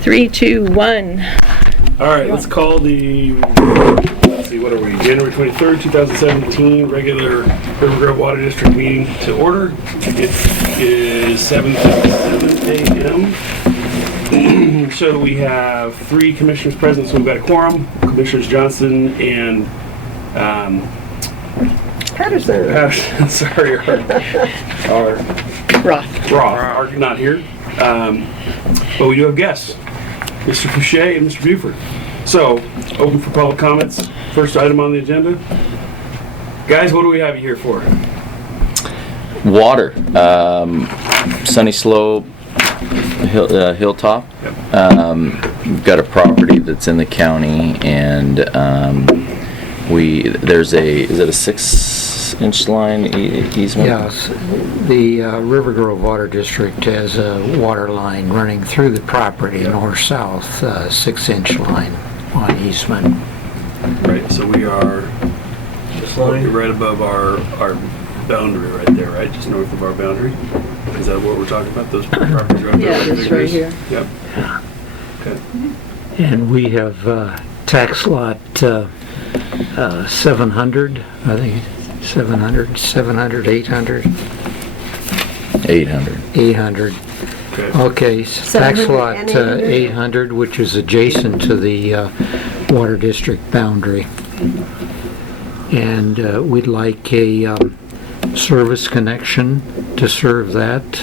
3, 2, 1. All right, let's call the, let's see, what are we, January 23rd, 2017, regular Rivergrove Water District meeting to order. It is 7:57 a.m. So we have 3 commissioners present, so we've got a quorum. Commissioners Johnson and Patterson, sorry, are Roth. are not here. But we do have guests, Mr. Fouché and Mr. Buford. So, open for public comments. First item on the agenda. Guys, what do we have you here for? Water. Sunny Slope, Hilltop. Yep. We've got a property that's in the county, and is it a 6-inch line easement? Yes, the Rivergrove Water District has a water line running through the property, north-south, 6-inch line on easement. Right, so we are just right above our boundary right there, right? Just north of our boundary. Is that what we're talking about? Those properties right there? Yeah, it's right here. Yep. Okay. And we have tax lot 700, I think 700, 800. 800. Okay, tax lot 800, which is adjacent to the water district boundary. And we'd like a service connection to serve that.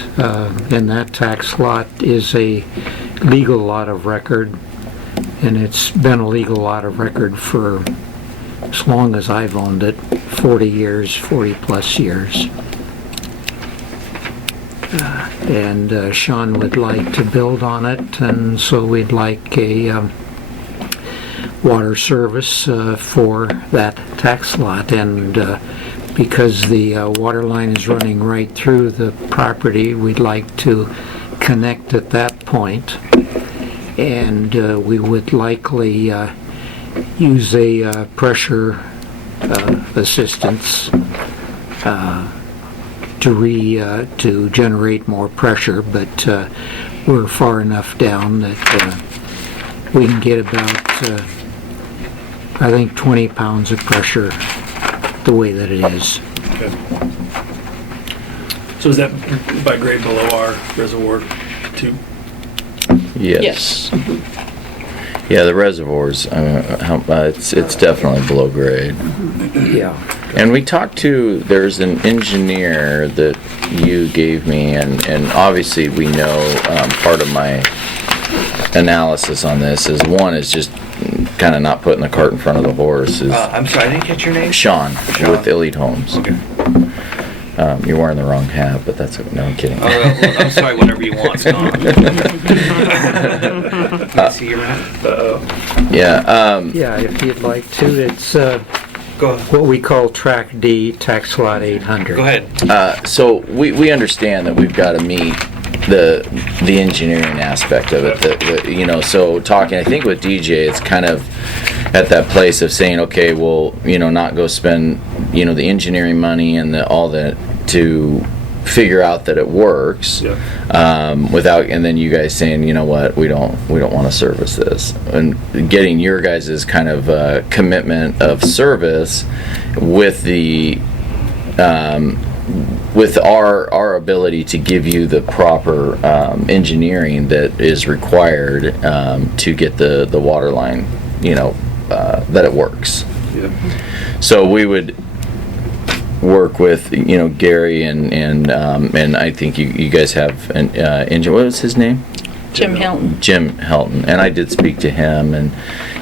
And that tax lot is a legal lot of record, and it's been a legal lot of record for as long as I've owned it, 40 years, 40 plus years. And Sean would like to build on it, and so we'd like a water service for that tax lot. And because the water line is running right through the property, we'd like to connect at that point. And we would likely use a pressure assistance to generate more pressure, but we're far enough down that we can get about I think 20 pounds of pressure the way that it is. Okay. So is that by grade below our reservoir too? Yes. Yeah, the reservoirs, it's definitely below grade. Yeah. And we talked to, there's an engineer that you gave me, and obviously we know part of my analysis on this is just kind of not putting the cart in front of the horse. I'm sorry, I didn't catch your name? Sean with Elite Homes. Okay. You're wearing the wrong hat, but that's okay. No, I'm kidding. Well, I'm sorry, whatever you want, Scott. Can I see your hat? Yeah. Yeah, if you'd like to, it's Go ahead. what we call Track D, tax lot 800. Go ahead. So we understand that we've got to meet the engineering aspect of it. So talking, I think with DJ, it's kind of at that place of saying, okay, well, not go spend, the engineering money and all that to figure out that it works, and then you guys saying, you know what, we don't want to service this, and getting your guys' kind of commitment of service with the with our ability to give you the proper engineering that is required to get the water line, that it works. Yeah. So we would work with Gary and I think you guys have an engineer. What was his name? Jim Helton. Jim Helton, and I did speak to him, and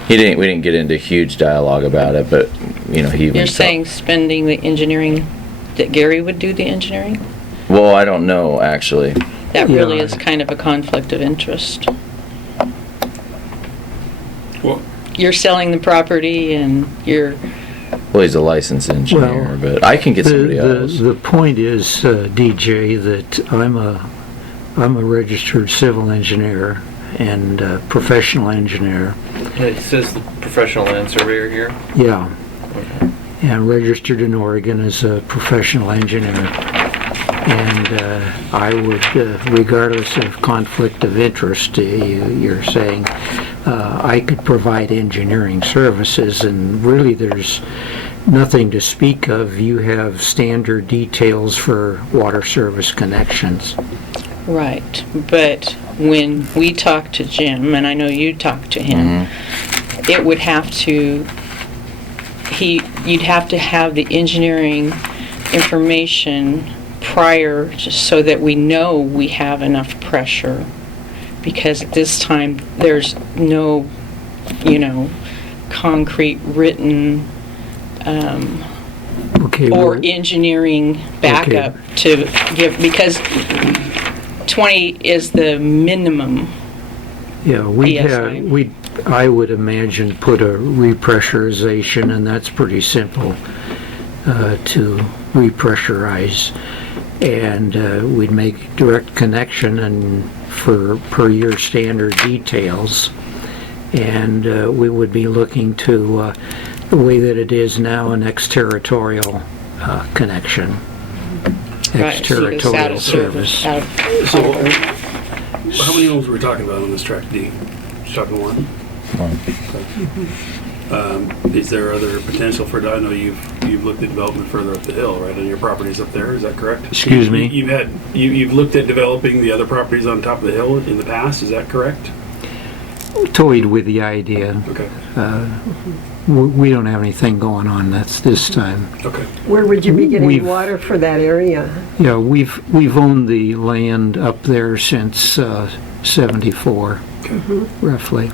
we didn't get into huge dialogue about it, but he. You're saying spending the engineering, that Gary would do the engineering? Well, I don't know actually. That really is kind of a conflict of interest. Well, You're selling the property and you're... Well, he's a licensed engineer, but I can get somebody else. The point is, DJ, that I'm a registered civil engineer and professional engineer. It says the professional land surveyor here. Yeah. And registered in Oregon as a professional engineer. And I would, regardless of conflict of interest, you're saying I could provide engineering services, and really there's nothing to speak of. You have standard details for water service connections. Right, but when we talked to Jim, and I know you talked to him, it would have to, you'd have to have the engineering information prior, just so that we know we have enough pressure, because at this time there's no, concrete written Okay. or well, engineering backup to give, because 20 is the minimum. Yeah, PSI. I would imagine put a repressurization, and that's pretty simple to repressurize. And we'd make direct connection and for per year standard details. And we would be looking to the way that it is now, an exterritorial connection. Right, so it's out Exterritorial of service. service. So, how many homes were we talking about on this tract D? Just talking one? Is there other potential for, I know you've looked at development further up the hill, right, on your properties up there, is that correct? Excuse me? You've looked at developing the other properties on top of the hill in the past, is that correct? Toyed with the idea. Okay, We don't have anything going on this time. okay. Where would you be getting We've- water for that area? Yeah, we've owned the land up there since 74, roughly.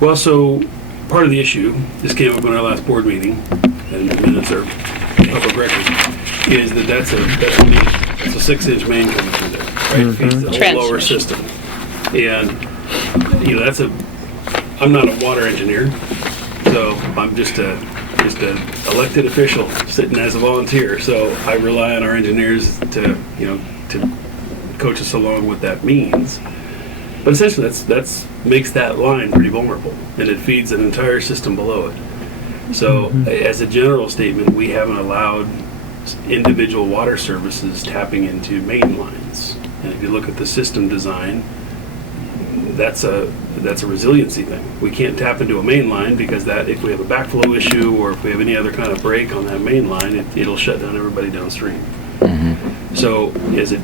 Well, so, part of the issue, this came up in our last board meeting, and the minutes are public record, is that's a 6-inch main coming through there, right? It feeds the whole lower system. And, I'm not a water engineer, so I'm just a elected official sitting as a volunteer, so I rely on our engineers to coach us along what that means. But essentially, that's makes that line pretty vulnerable, and it feeds an entire system below it. So, as a general statement, we haven't allowed individual water services tapping into main lines. And if you look at the system design, that's a resiliency thing. We can't tap into a main line because that, if we have a backflow issue or if we have any other kind of break on that main line, it'll shut down everybody downstream. So, is it?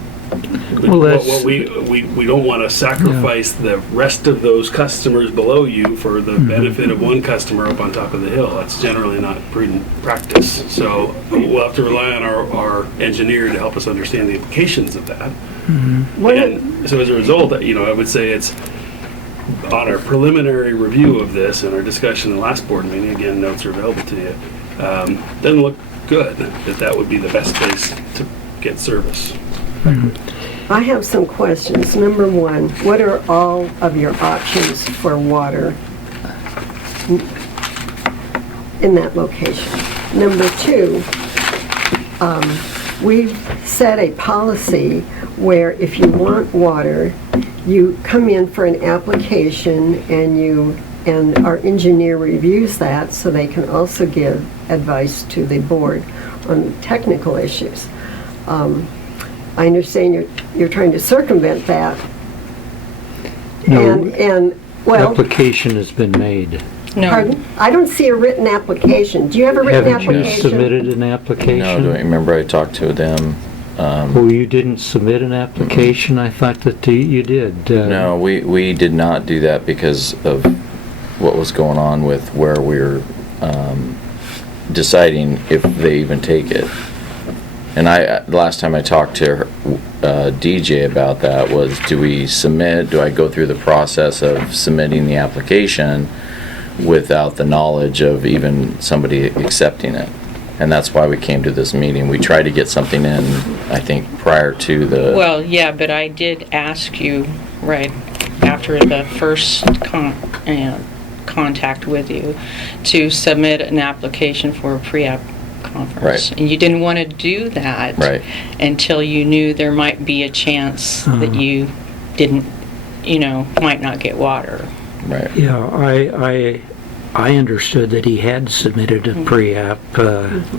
Well, What we don't want to sacrifice the rest of those customers below you for the benefit of one customer up on top of the hill. That's generally not prudent practice. So we'll have to rely on our engineer to help us understand the implications of that. And so as a result, I would say it's on our preliminary review of this and our discussion in the last board meeting. Again, notes are available to you. Doesn't look good that would be the best place to get service. I have some questions. Number one, what are all of your options for water in that location? Number two, we've set a policy where if you want water, you come in for an application and our engineer reviews that so they can also give advice to the board on technical issues. I understand you're trying to circumvent that. No. And well, Application has been made. No. pardon? I don't see a written application. Do you have a written Haven't you application? submitted an application? No, don't you remember I talked to them? Oh, you didn't submit an application? I thought that you did. No, we did not do that because of what was going on with where we were deciding if they even take it. And the last time I talked to DJ about that was, do I go through the process of submitting the application without the knowledge of even somebody accepting it? And that's why we came to this meeting. We tried to get something in, I think, prior to the... Well, yeah, but I did ask you, right, after the first contact with you, to submit an application for a pre-app conference. Right. And you didn't want to do that Right. until you knew there might be a chance that you didn't, might not get water. Right. Yeah, I understood that he had submitted a pre-app.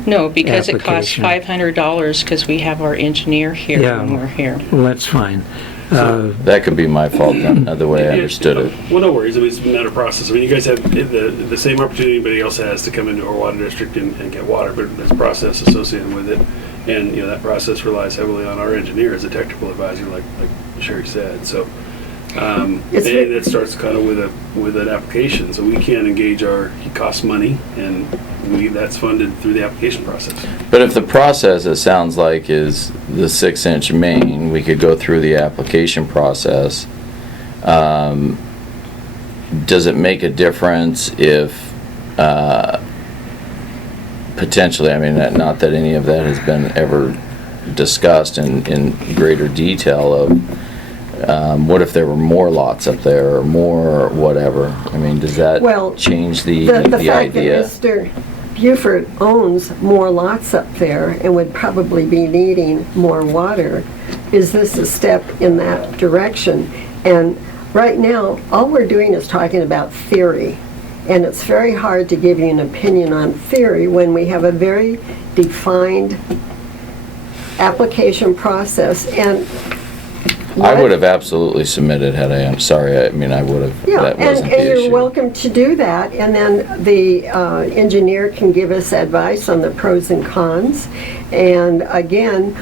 No, because it costs Application. $500 because we have our engineer here Yeah. when we're here. Well, that's fine. That could be my fault then, the way I understood it. Well, no worries. I mean, it's a matter of process. I mean, you guys have the same opportunity anybody else has to come into our water district and get water, but there's a process associated with it. And, you know, that process relies heavily on our engineer as a technical advisor, like Sherry said. So, that starts kind of with an application. So we can't engage it costs money, and that's funded through the application process. But if the process, it sounds like, is the 6-inch main, we could go through the application process. Does it make a difference if, potentially, I mean, not that any of that has been ever discussed in greater detail of, what if there were more lots up there or more whatever? I mean, does that change the fact idea? that Mr. Buford owns more lots up there and would probably be needing more water. Is this a step in that direction? And right now, all we're doing is talking about theory. And it's very hard to give you an opinion on theory when we have a very defined application process. And I would have absolutely submitted had I, I'm sorry, I mean, I would have, yeah, that wasn't and the you're issue. welcome to do that, and then the engineer can give us advice on the pros and cons. And again,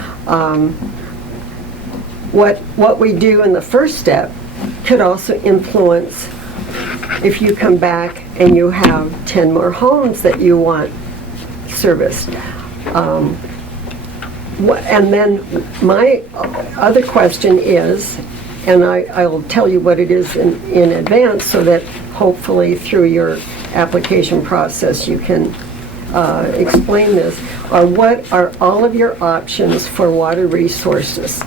what we do in the first step could also influence if you come back and you have 10 more homes that you want serviced. And then my other question is, and I'll tell you what it is in advance so that hopefully through your application process you can explain this, what are all of your options for water resources?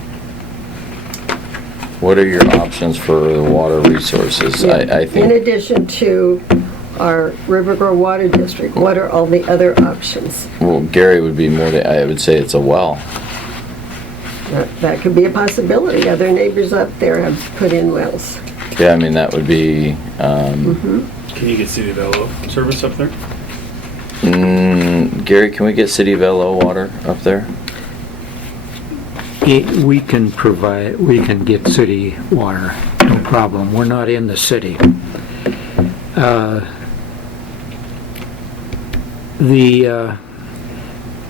What are your options for the water resources? I In think, addition to our Rivergrove Water District, what are all the other options? well, Gary would be more, I would say it's a well. That could be a possibility. Other neighbors up there have put in wells. Yeah, I mean, that would be, Can you get City of LO service up there? Gary, can we get City of LO water up there? We can get city water, no problem. We're not in the city.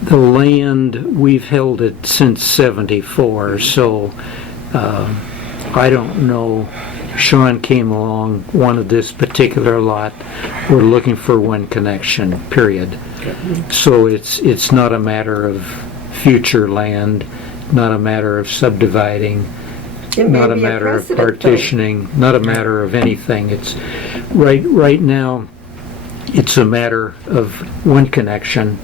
The land, we've held it since '74, so I don't know. Sean came along, wanted this particular lot. We're looking for one connection, period. So it's not a matter of future land, not a matter of subdividing, It may not a be matter of precedent, though. partitioning, not a matter of anything. It's right now, it's a matter of one connection.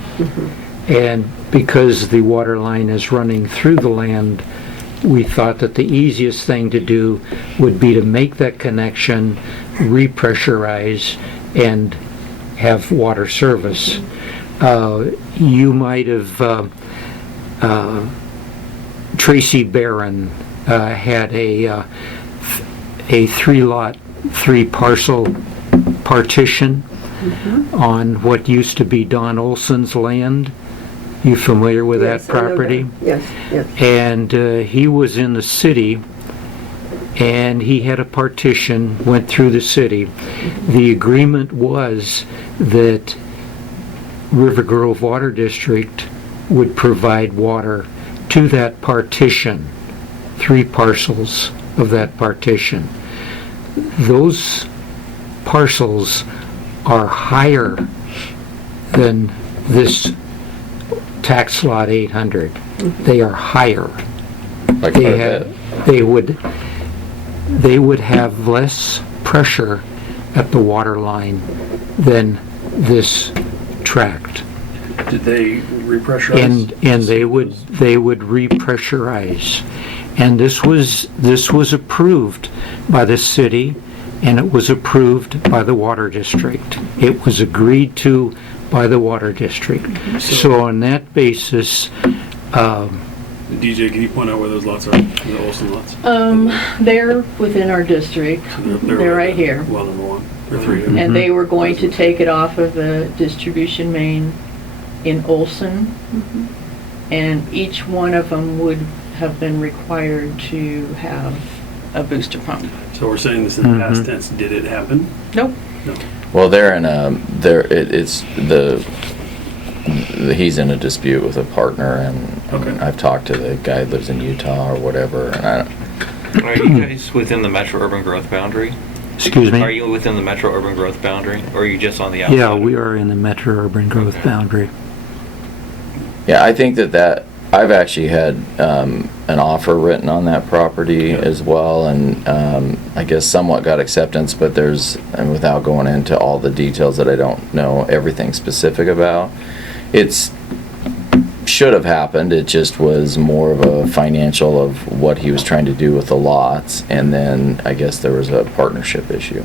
And because the water line is running through the land, we thought that the easiest thing to do would be to make that connection, repressurize, and have water service. You might have, Tracy Barron had a 3-lot, 3-parcel partition on what used to be Don Olson's land. You familiar with Yes, that I know property? that. Yes. And he was in the city, and he had a partition, went through the city. The agreement was that Rivergrove Water District would provide water to that partition, 3 parcels of that partition. Those parcels are higher than this tax lot 800. They are higher. Like quite a bit. They would have less pressure at the water line than this tract. Did they repressurize? And they would repressurize. And this was approved by the city, and it was approved by the water district. It was agreed to by the water district. So on that basis, DJ, can you point out where those lots are? The Olson lots? They're within our district. They're They're right here. Well, number 1. or 3. And they were going to take it off of the distribution main in Olson. And each one of them would have been required to have a booster pump. So we're saying this in the past tense. Did it happen? Nope. No. Well, he's in a dispute with a partner, and Okay. I've talked to the guy that lives in Utah or whatever, and Are you guys within the metro urban growth boundary? Excuse me? Are you within the metro urban growth boundary, or are you just on the outside? Yeah, we are in the metro urban growth boundary. yeah, I think that I've actually had an offer written on that property as well, and I guess somewhat got acceptance, but and without going into all the details that I don't know everything specific about, it's should have happened. It just was more of a financial of what he was trying to do with the lots, and then I guess there was a partnership issue.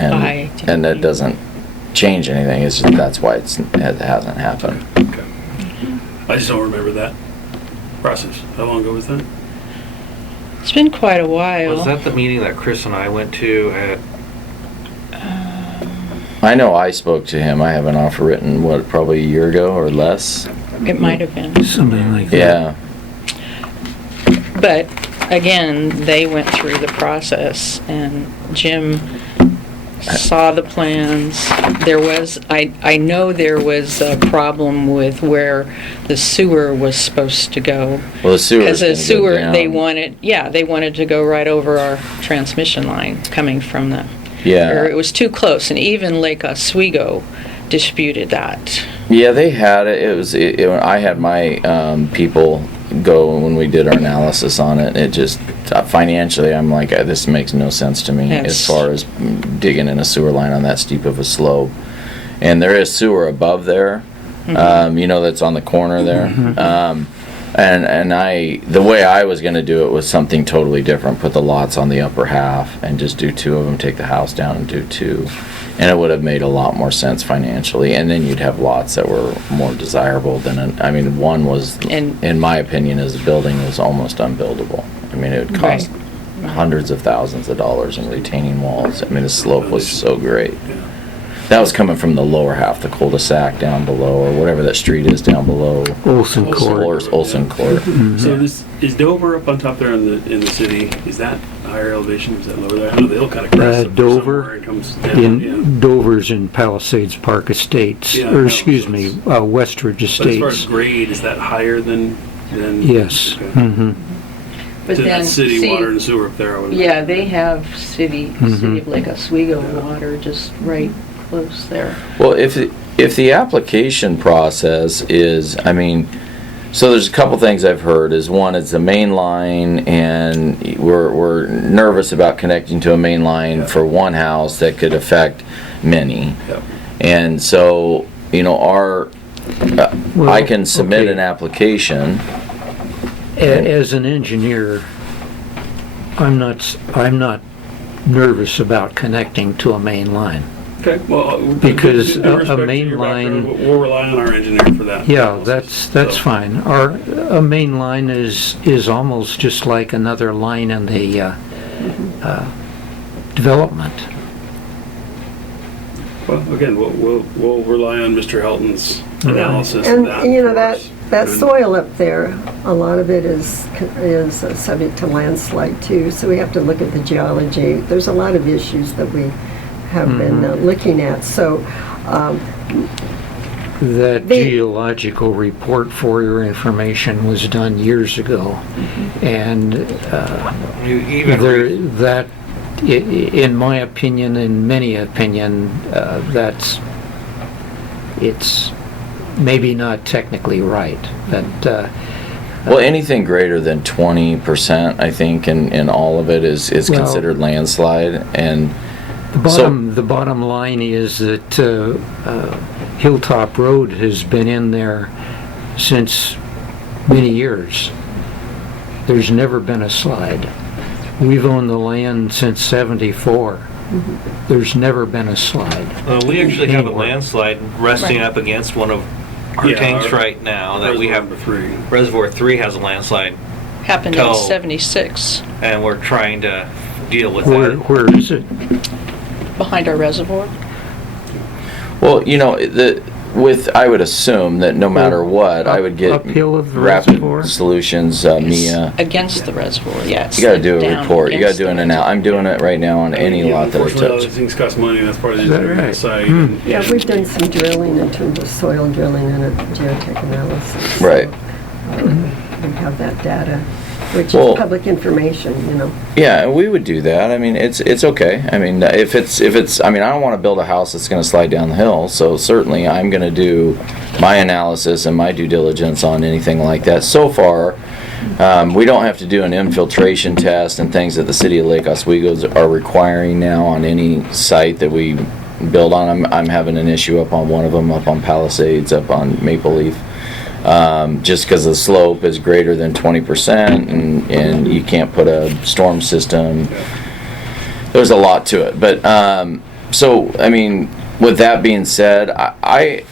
And that doesn't change anything. It's just that's why it hasn't happened. Okay. I just don't remember that process. How long ago was that? It's been quite a while. Was that the meeting that Chris and I went to at? I know I spoke to him. I have an offer written, probably a year ago or less? It might have been. Something like that. Yeah. But again, they went through the process, and Jim saw the plans. There was, I know there was a problem with where the sewer was supposed to go. Well, the sewer. Because the sewer, they wanted to go right over our transmission line coming from the, or it was too close, and even Lake Oswego disputed that. Yeah, they had it. I had my people go when we did our analysis on it. It just financially, I'm like, this makes no sense to me as far as digging in a sewer line on that steep of a slope. And there is sewer above there, that's on the corner there. And the way I was going to do it was something totally different. Put the lots on the upper half and just do 2 of them. Take the house down and do 2. And it would have made a lot more sense financially. And then you'd have lots that were more desirable than, one was, in my opinion, as a building was almost unbuildable. I mean, it would cost hundreds of thousands of dollars in retaining walls. I mean, the slope was so great. That was coming from the lower half, the cul-de-sac down below, or whatever that street is down below. Olson Court. Olson Court. So this is Dover up on top there in the city. Is that higher elevation? Is that lower there? I know the hill kind of crests up there somewhere and comes down. Dover's in Palisades Park Estates, Westridge Estates. But as far as grade, is that higher than? Yes. Okay. But to then, that city water and sewer up there. They have city of Lake Oswego water just right close there. Well, if the application process is, so there's a couple things I've heard. Is one, it's a main line, and we're nervous about connecting to a main line for one house that could affect many. Yep. And so, I can submit an application. As an engineer, I'm not nervous about connecting to a main line. Okay, well, because in respect a to main your line, background, we'll rely on our engineer for that. yeah, analysis. that's fine. A main line is almost just like another line in the development. Well, again, we'll rely on Mr. Helton's analysis of And, that. that soil up there, a lot of it is subject to landslide too, so we have to look at the geology. There's a lot of issues that we have been looking at, so that geological report, for your information, was done years ago, and in my opinion, in many opinion, it's maybe not technically right, but well, anything greater than 20%, I think, in all of it is considered landslide. And the bottom line is that Hilltop Road has been in there since many years. There's never been a slide. We've owned the land since '74. There's never been a slide. We actually have a landslide resting up against one of our tanks right now that we have. Reservoir 3 has a landslide. Happened in '76. And we're trying to deal with Where, that. where is it? Behind our reservoir? Well, I would assume that no matter what, I would get Uphill of the Rapid reservoir? Solutions, It's Mia. against the reservoir, yes. You gotta do a Down report. You gotta against do an the analysis. I'm doing it right now on any Yeah, lot that I unfortunately, touch. those things cost money, that's part of the Is that engineering right? side. Yeah, we've done some drilling in terms of soil drilling and a geotech analysis. Right. We have that data, which Well- is public information, Yeah, and we would do that. I mean, it's okay. I mean, if it's, I mean, I don't want to build a house that's going to slide down the hill. So certainly, I'm going to do my analysis and my due diligence on anything like that. So far, we don't have to do an infiltration test and things that the city of Lake Oswego are requiring now on any site that we build on. I'm having an issue up on one of them, up on Palisades, up on Maple Leaf. Just because the slope is greater than 20% and you can't put a storm system. There's a lot to it. But, so, I mean, with that being said, I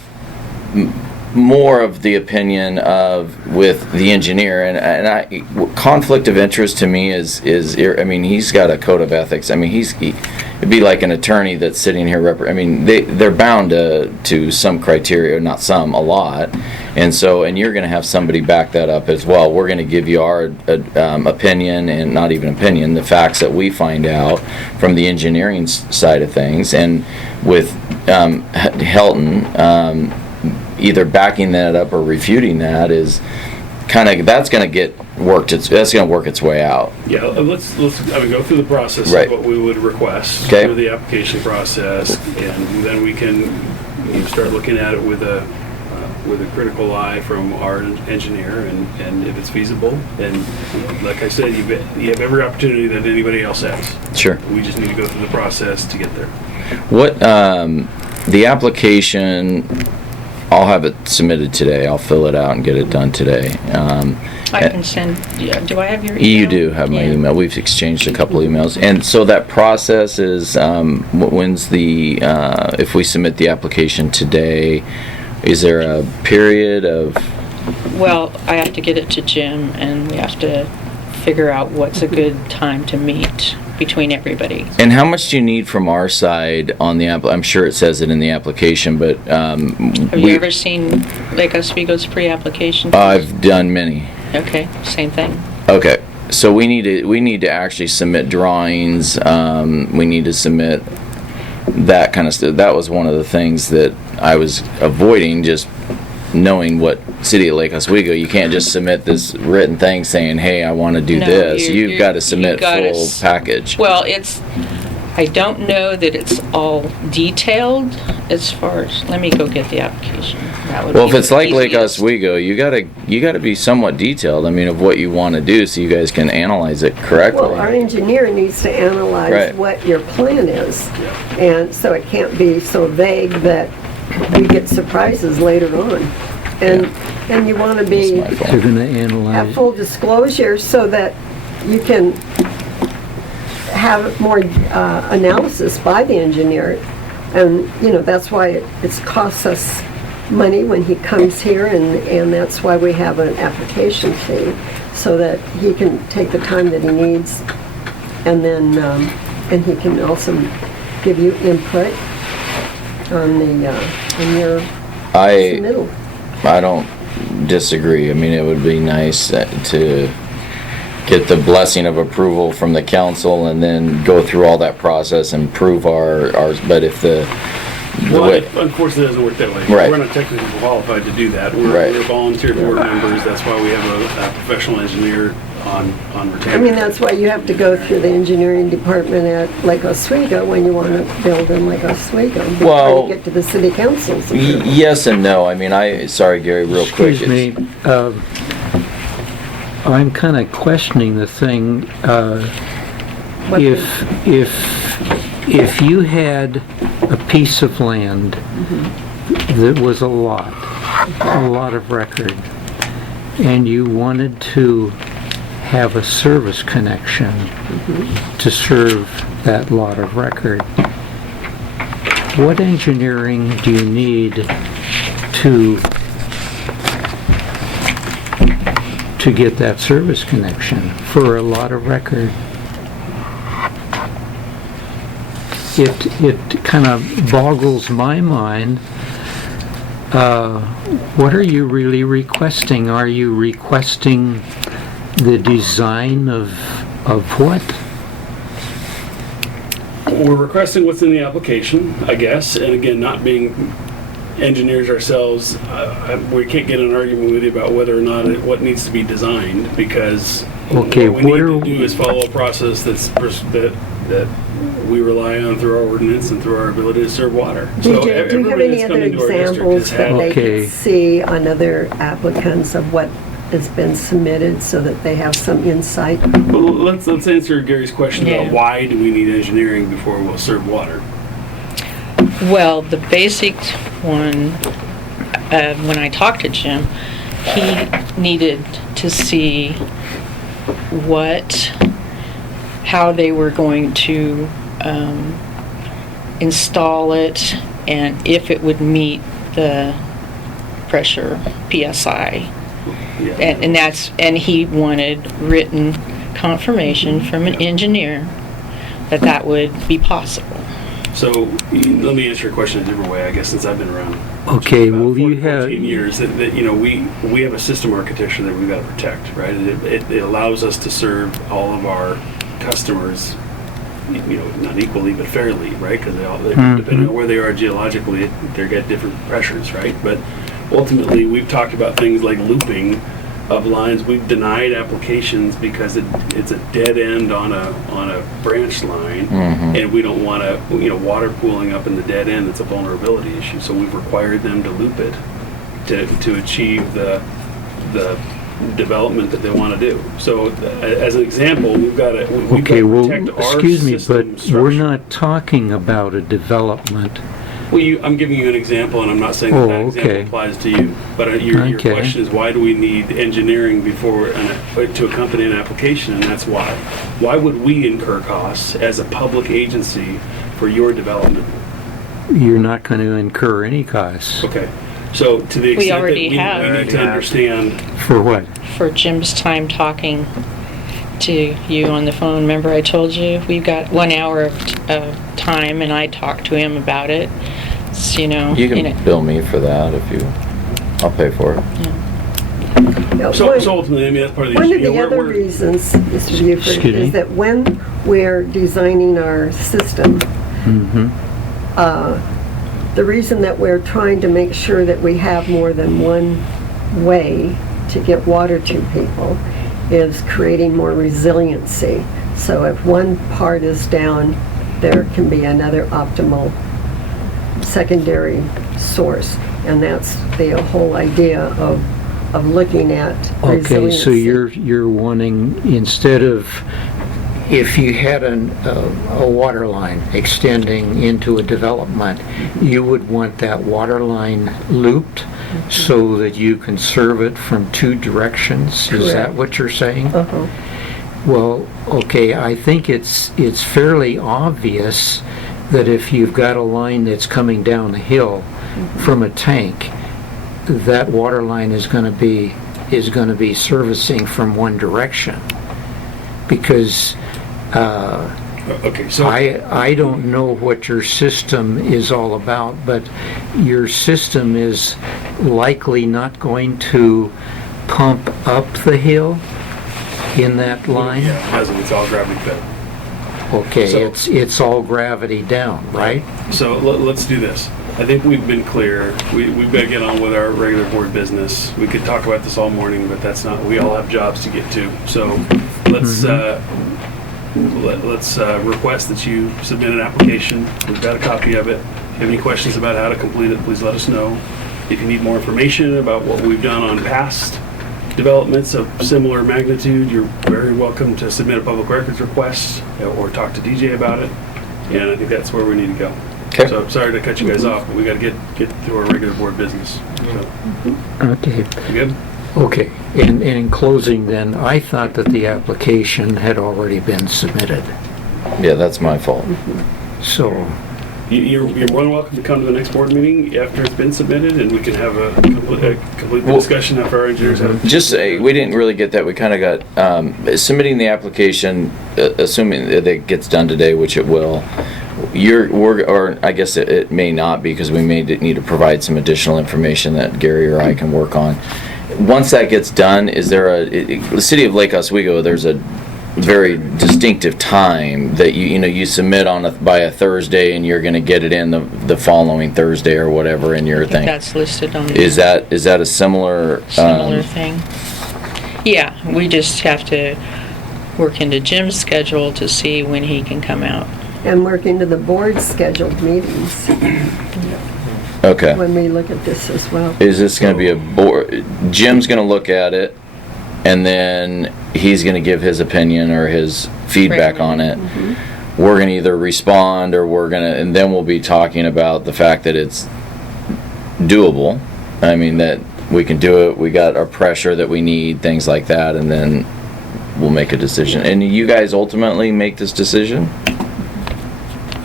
more of the opinion of with the engineer and conflict of interest to me is I mean, he's got a code of ethics. I mean, it'd be like an attorney that's sitting here I mean, they're bound to some criteria, not some, a lot. And so, and you're going to have somebody back that up as well. We're going to give you our opinion, and not even opinion, the facts that we find out from the engineering side of things. And with Helton, either backing that up or refuting that is kind of, that's going to work its way out. Yeah, let's go through the process Right. of what we would request Okay. through the application process, and then we can start looking at it with a critical eye from our engineer, and if it's feasible, and like I said, you have every opportunity that anybody else has. Sure. We just need to go through the process to get there. What, the application, I'll have it submitted today. I'll fill it out and get it done today. I can send, do I have your email? You do have my Yeah. email. We've exchanged a couple emails. And so that process is, when's the, if we submit the application today, is there a period of, Well, I have to get it to Jim, and we have to figure out what's a good time to meet between everybody. and how much do you need from our side on the I'm sure it says it in the application, but, Have you ever seen Lake Oswego's pre-application? I've done many. Okay, same thing. Okay, so we need to actually submit drawings. We need to submit that kind of stuff. That was one of the things that I was avoiding, just knowing what City of Lake Oswego. You can't just submit this written thing saying, "Hey, I want to do No, this." you- You've got to submit you've gotta full package. Well, I don't know that it's all detailed as far as, let me go get the application. That would Well, be if it's the like Lake easiest. Oswego, you gotta be somewhat detailed. I mean, of what you want to do, so you guys can analyze it correctly. Well, our engineer needs to analyze Right. what your plan is. And so it can't be so vague that we get surprises later on. And you want to be, That's my fault. They're gonna have analyze, full disclosure so that you can have more analysis by the engineer. And, that's why it's costs us money when he comes here, and that's why we have an application fee, so that he can take the time that he needs, and then, and he can also give you input on your I submittal. don't disagree. I mean, it would be nice to get the blessing of approval from the council and then go through all that process and prove ours. But if the Well, way, it unfortunately, it doesn't work that way. Right. We're not technically qualified to do that. Right. We're volunteer board members. That's why we have a professional engineer on retainer. I mean, that's why you have to go through the engineering department at Lake Oswego when you want to build in Lake Oswego, before Well, you get to the city councils. yes and no. I mean, sorry, Gary, real quick. excuse me, I'm kind of questioning the thing, What the- if you had a piece of land that was a lot of record, and you wanted to have a service connection to serve that lot of record, what engineering do you need to get that service connection for a lot of record? it kind of boggles my mind. What are you really requesting? Are you requesting the design of what? We're requesting what's in the application, I guess, and again, not being engineers ourselves, we can't get in an argument with you about whether or not what needs to be designed, because Okay, what we need to do is follow a process that we rely on through our ordinance and through our ability to serve water. So DJ, do you have everybody any that's come other into our district examples has that had. they Okay. can see on other applicants of what has been submitted so that they have some insight? Well, let's answer Gary's question Yeah. about why do we need engineering before we'll serve water. Well, the basic one, when I talked to Jim, he needed to see how they were going to install it and if it would meet the pressure PSI. Yeah. And he wanted written confirmation from an engineer that would be possible. So let me answer your question a different way, I guess, since I've been around. Okay, about well, you 14 have... years that we have a system architecture that we've got to protect, right? It allows us to serve all of our customers, not equally but fairly, right? Because depending on where they are geologically, they get different pressures, right? But ultimately, we've talked about things like looping of lines. We've denied applications because it's a dead end on a branch line, and we don't want water pooling up in the dead end. It's a vulnerability issue, so we've required them to loop it to achieve the development that they want to do. So as an example, we've got to protect our excuse me, system but structure. we're not talking about a development. Well, I'm giving you an example, and I'm not saying that example applies to you. But your question is, why do we need engineering to accompany an application? And that's why. Why would we incur costs as a public agency for your development? You're not going to incur any costs. Okay. So to the extent that already we have. need to understand. For what? For Jim's time talking to you on the phone, remember I told you we've got 1 hour of time, and I talked to him about it. So, You can bill me for that I'll pay for it. So ultimately, I mean, that's part of the One issue. of the other reasons, Mr. Buford, is that when we're designing our system, the reason that we're trying to make sure that we have more than one way to get water to people is creating more resiliency. So if one part is down, there can be another optimal secondary source. And that's the whole idea of looking at resiliency. Okay, so you're wanting, instead of, if you had a water line extending into a development, you would want that water line looped so that you can serve it from two directions? Is that what you're saying? Well, okay, I think it's fairly obvious that if you've got a line that's coming down the hill from a tank, that water line is going to be servicing from one direction, because Okay, so I don't know what your system is all about, but your system is likely not going to pump up the hill in that line. yeah, it hasn't. It's all gravity fed. Okay, So- it's all gravity down, right? So let's do this. I think we've been clear. We've got to get on with our regular board business. We could talk about this all morning, but that's not. We all have jobs to get to. So let's let's request that you submit an application. We've got a copy of it. If you have any questions about how to complete it, please let us know. If you need more information about what we've done on past developments of similar magnitude, you're very welcome to submit a public records request or talk to DJ about it. And I think that's where we need to go. Okay. So sorry to cut you guys off, but we got to get through our regular board business. So, Okay. you good? Okay, and in closing then, I thought that the application had already been submitted. Yeah, that's my fault. So, You're more than welcome to come to the next board meeting after it's been submitted, and we can have a complete discussion after our engineers have. Just say, we didn't really get that. We kind of got, submitting the application, assuming that it gets done today, which it will, or I guess it may not, because we may need to provide some additional information that Gary or I can work on. Once that gets done, is there the city of Lake Oswego, there's a very distinctive time that you submit by a Thursday, and you're going to get it in the following Thursday or whatever in your thing. That's listed on. Is that a similar thing? Yeah, we just have to work into Jim's schedule to see when he can come out. And work into the board's scheduled meetings Okay. when we look at this as well. Is this going to be a board? Jim's going to look at it, and then he's going to give his opinion or his feedback on it. Mm-hmm. We're going to either respond, or and then we'll be talking about the fact that it's doable. I mean, that we can do it. We got our pressure that we need, things like that, and then we'll make a decision. And you guys ultimately make this decision?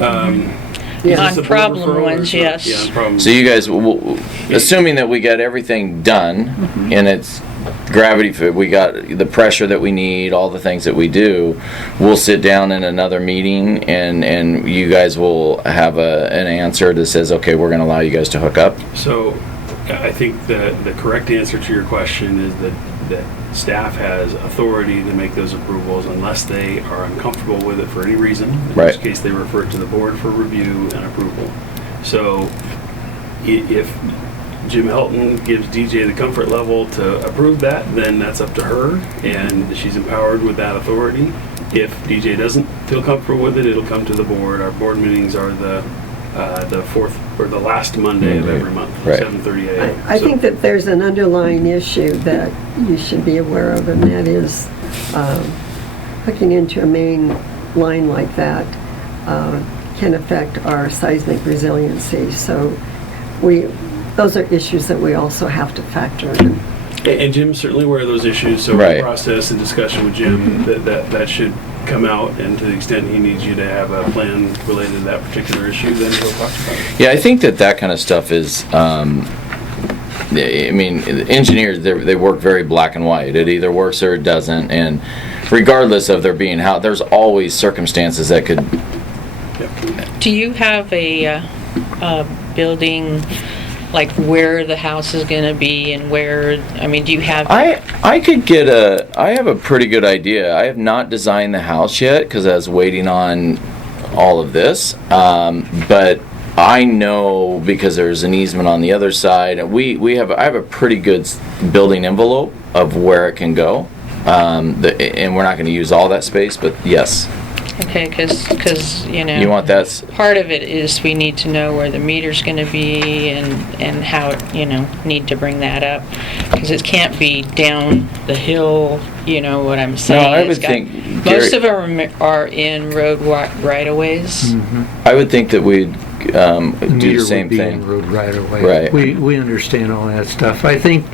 On problem ones, yes. Yeah, on problem. So you guys, assuming that we got everything done, and it's gravity, we got the pressure that we need, all the things that we do, we'll sit down in another meeting, and you guys will have an answer that says, okay, we're going to allow you guys to hook up. So I think the correct answer to your question is that staff has authority to make those approvals unless they are uncomfortable with it for any reason, in Right. which case they refer it to the board for review and approval. So if Jim Helton gives DJ the comfort level to approve that, then that's up to her, and she's empowered with that authority. If DJ doesn't feel comfortable with it, it'll come to the board. Our board meetings are the fourth or the last Monday of every month, Right. 7:30 a.m. I think that there's an underlying issue that you should be aware of, and that is hooking into a main line like that can affect our seismic resiliency. So those are issues that we also have to factor in. And Jim's certainly aware of those issues, so Right. the process and discussion with Jim, that should come out, and to the extent he needs you to have a plan related to that particular issue, then we'll talk about it. Yeah, I think that kind of stuff is, I mean, engineers, they work very black and white. It either works or it doesn't, and regardless of there being how, there's always circumstances that could. Do you have a building, like where the house is going to be and where, I mean, do you have? I could get I have a pretty good idea. I have not designed the house yet because I was waiting on all of this, but I know because there's an easement on the other side, and I have a pretty good building envelope of where it can go, and we're not going to use all that space, but yes. Okay, because You want that? part of it is we need to know where the meter's going to be and how, need to bring that up. Because it can't be down the hill, you know what I'm saying? No, I would It's think, most of them are in road right-of-ways. I would think that we'd do the Meter same would be thing. in road right away. Right. We understand all that stuff. I think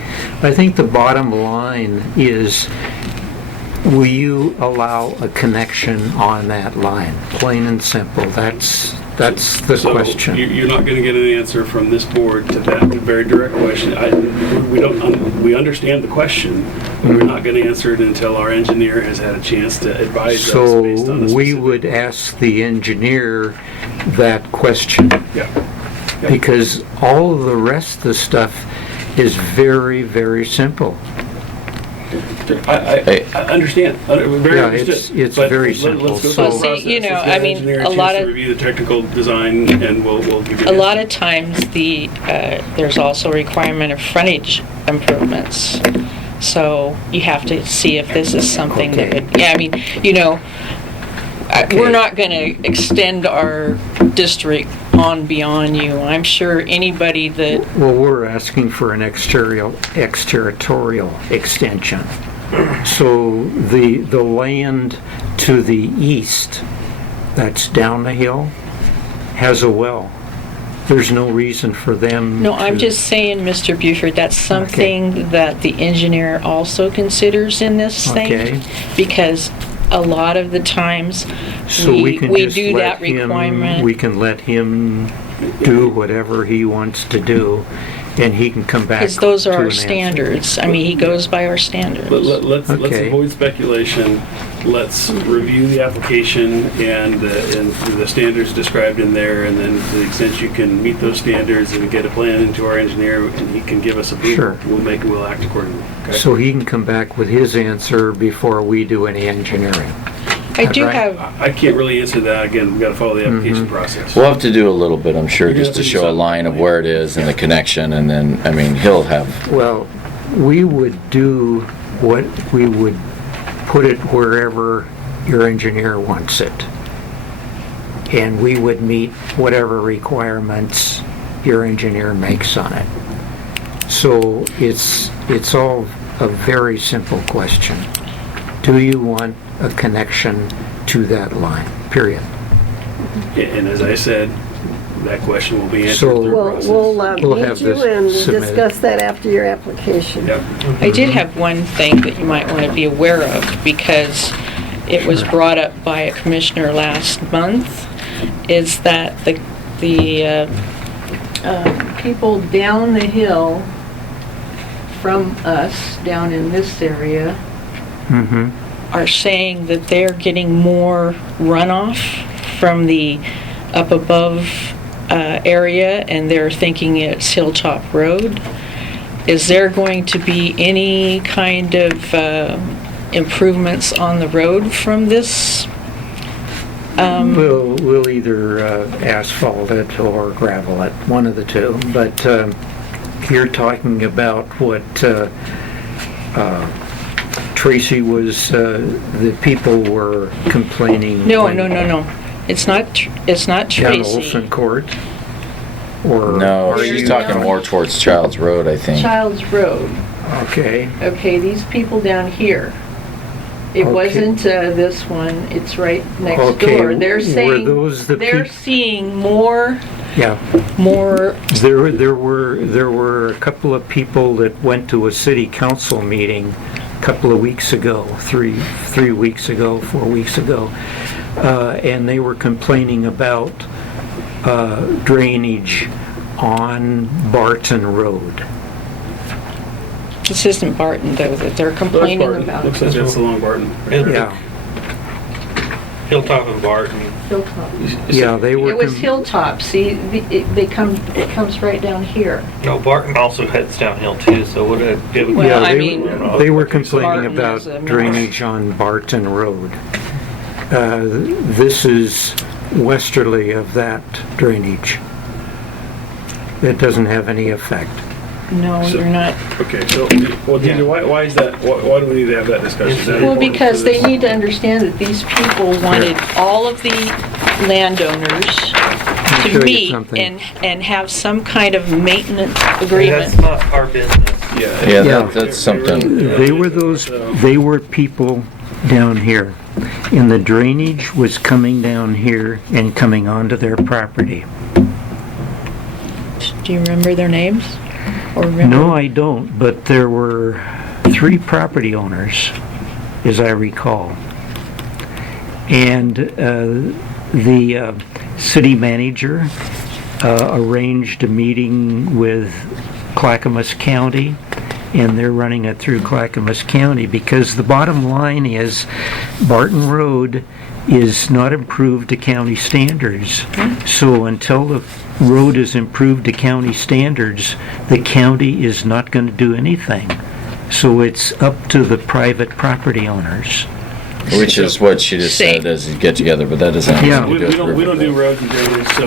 the bottom line is, will you allow a connection on that line? Plain and simple. That's the So question. you're not going to get an answer from this board to that very direct question. We understand the question, but we're not going to answer it until our engineer has had a chance to advise us So based on the we specific- would ask the engineer that question, Yeah. because all of the rest of the stuff is very, very simple. I understand. Very Yeah, understood. it's But very Let's simple. go through So- the Well, see, process. you know, Let's give I our mean, engineer a chance lot to of- review the technical design, and we'll give you A an lot answer. of times there's also a requirement of frontage improvements. So you have to see if this is something that Okay. would, yeah, I mean, Okay. we're not going to extend our district on beyond you. I'm sure anybody that, Well, we're asking for an extraterritorial extension. So the land to the east, that's down the hill, has a well. There's no reason for them no, I'm to- just saying, Mr. Buford, that's something that the engineer also considers in this Okay. thing. Because a lot of the times, So we can we just do let that him, requirement. we can let him do whatever he wants to do, and he can come back Because those are to our an answer. standards. I mean, he goes by our standards. Let's Okay. avoid speculation. let's review the application and the standards described in there, and then to the extent you can meet those standards and get a plan into our engineer and he can give us approval, Sure. we'll act accordingly. Okay? So he can come back with his answer before we do any engineering. I do Right. have, I can't really answer that. Again, we've got to follow the application process. We'll have to do a little bit, I'm sure, You're just to gonna show a do line of something. where it is and the connection, and then, I mean, he'll have, Well, we would do what we would put it wherever your engineer wants it. And we would meet whatever requirements your engineer makes on it. So it's all a very simple question. Do you want a connection to that line, period? And as I said, that question will be answered So- through We'll, process. we'll We'll have meet you this and submitted. discuss that after your application. Yep. I did have one thing that you might want to be aware of, because it was brought up by a commissioner last month, is that the people down the hill from us, down in this area, Mm-hmm. are saying that they're getting more runoff from the up above area, and they're thinking it's Hilltop Road. Is there going to be any kind of improvements on the road from this? We'll either asphalt it or gravel it, one of the two. But you're talking about what Tracy was, the people were complaining. No. It's not Down Tracy. Olson Court? Or? no, Are she's you- talking more towards Child's Road, I think. Child's Road. Okay, Okay, these people down here. It Okay. wasn't this one, it's right next Okay, door. They're were saying, those the they're peop- seeing more yeah. There were a couple of people that went to a city council meeting a couple of weeks ago, 3 weeks ago, 4 weeks ago, and they were complaining about drainage on Barton Road. This isn't Barton, though, that they're That's complaining Barton. about. Looks like that's along Barton. Yeah, Hilltop and Barton. Hilltop. yeah, they were. It was Hilltop, see, it comes right down here. No, Barton also heads downhill too, so would it give? Well, Yeah, I they mean, were- they were complaining Barton about is a- drainage on Barton Road. This is westerly of that drainage. It doesn't have any effect. No, So- you're not. Okay, so, well, DJ, why is that, why do we need to have that discussion? Is that Well, important because for they this? need to understand that these people wanted all of the landowners show to you meet something. and have some kind of maintenance That's agreement. not our business. Yeah, Yeah. that's something. They were people down here. And the drainage was coming down here and coming onto their property. Do you remember their names? Or remember? No, I don't, but there were 3 property owners, as I recall. And the city manager arranged a meeting with Clackamas County, and they're running it through Clackamas County, because the bottom line is Barton Road is not improved to county standards. So until the road is improved to county standards, the county is not going to do anything. So it's up to the private property owners. Which is what she just said as a get together, but that doesn't have Yeah. anything to do with We don't do Rivergrove. roads and drainage, so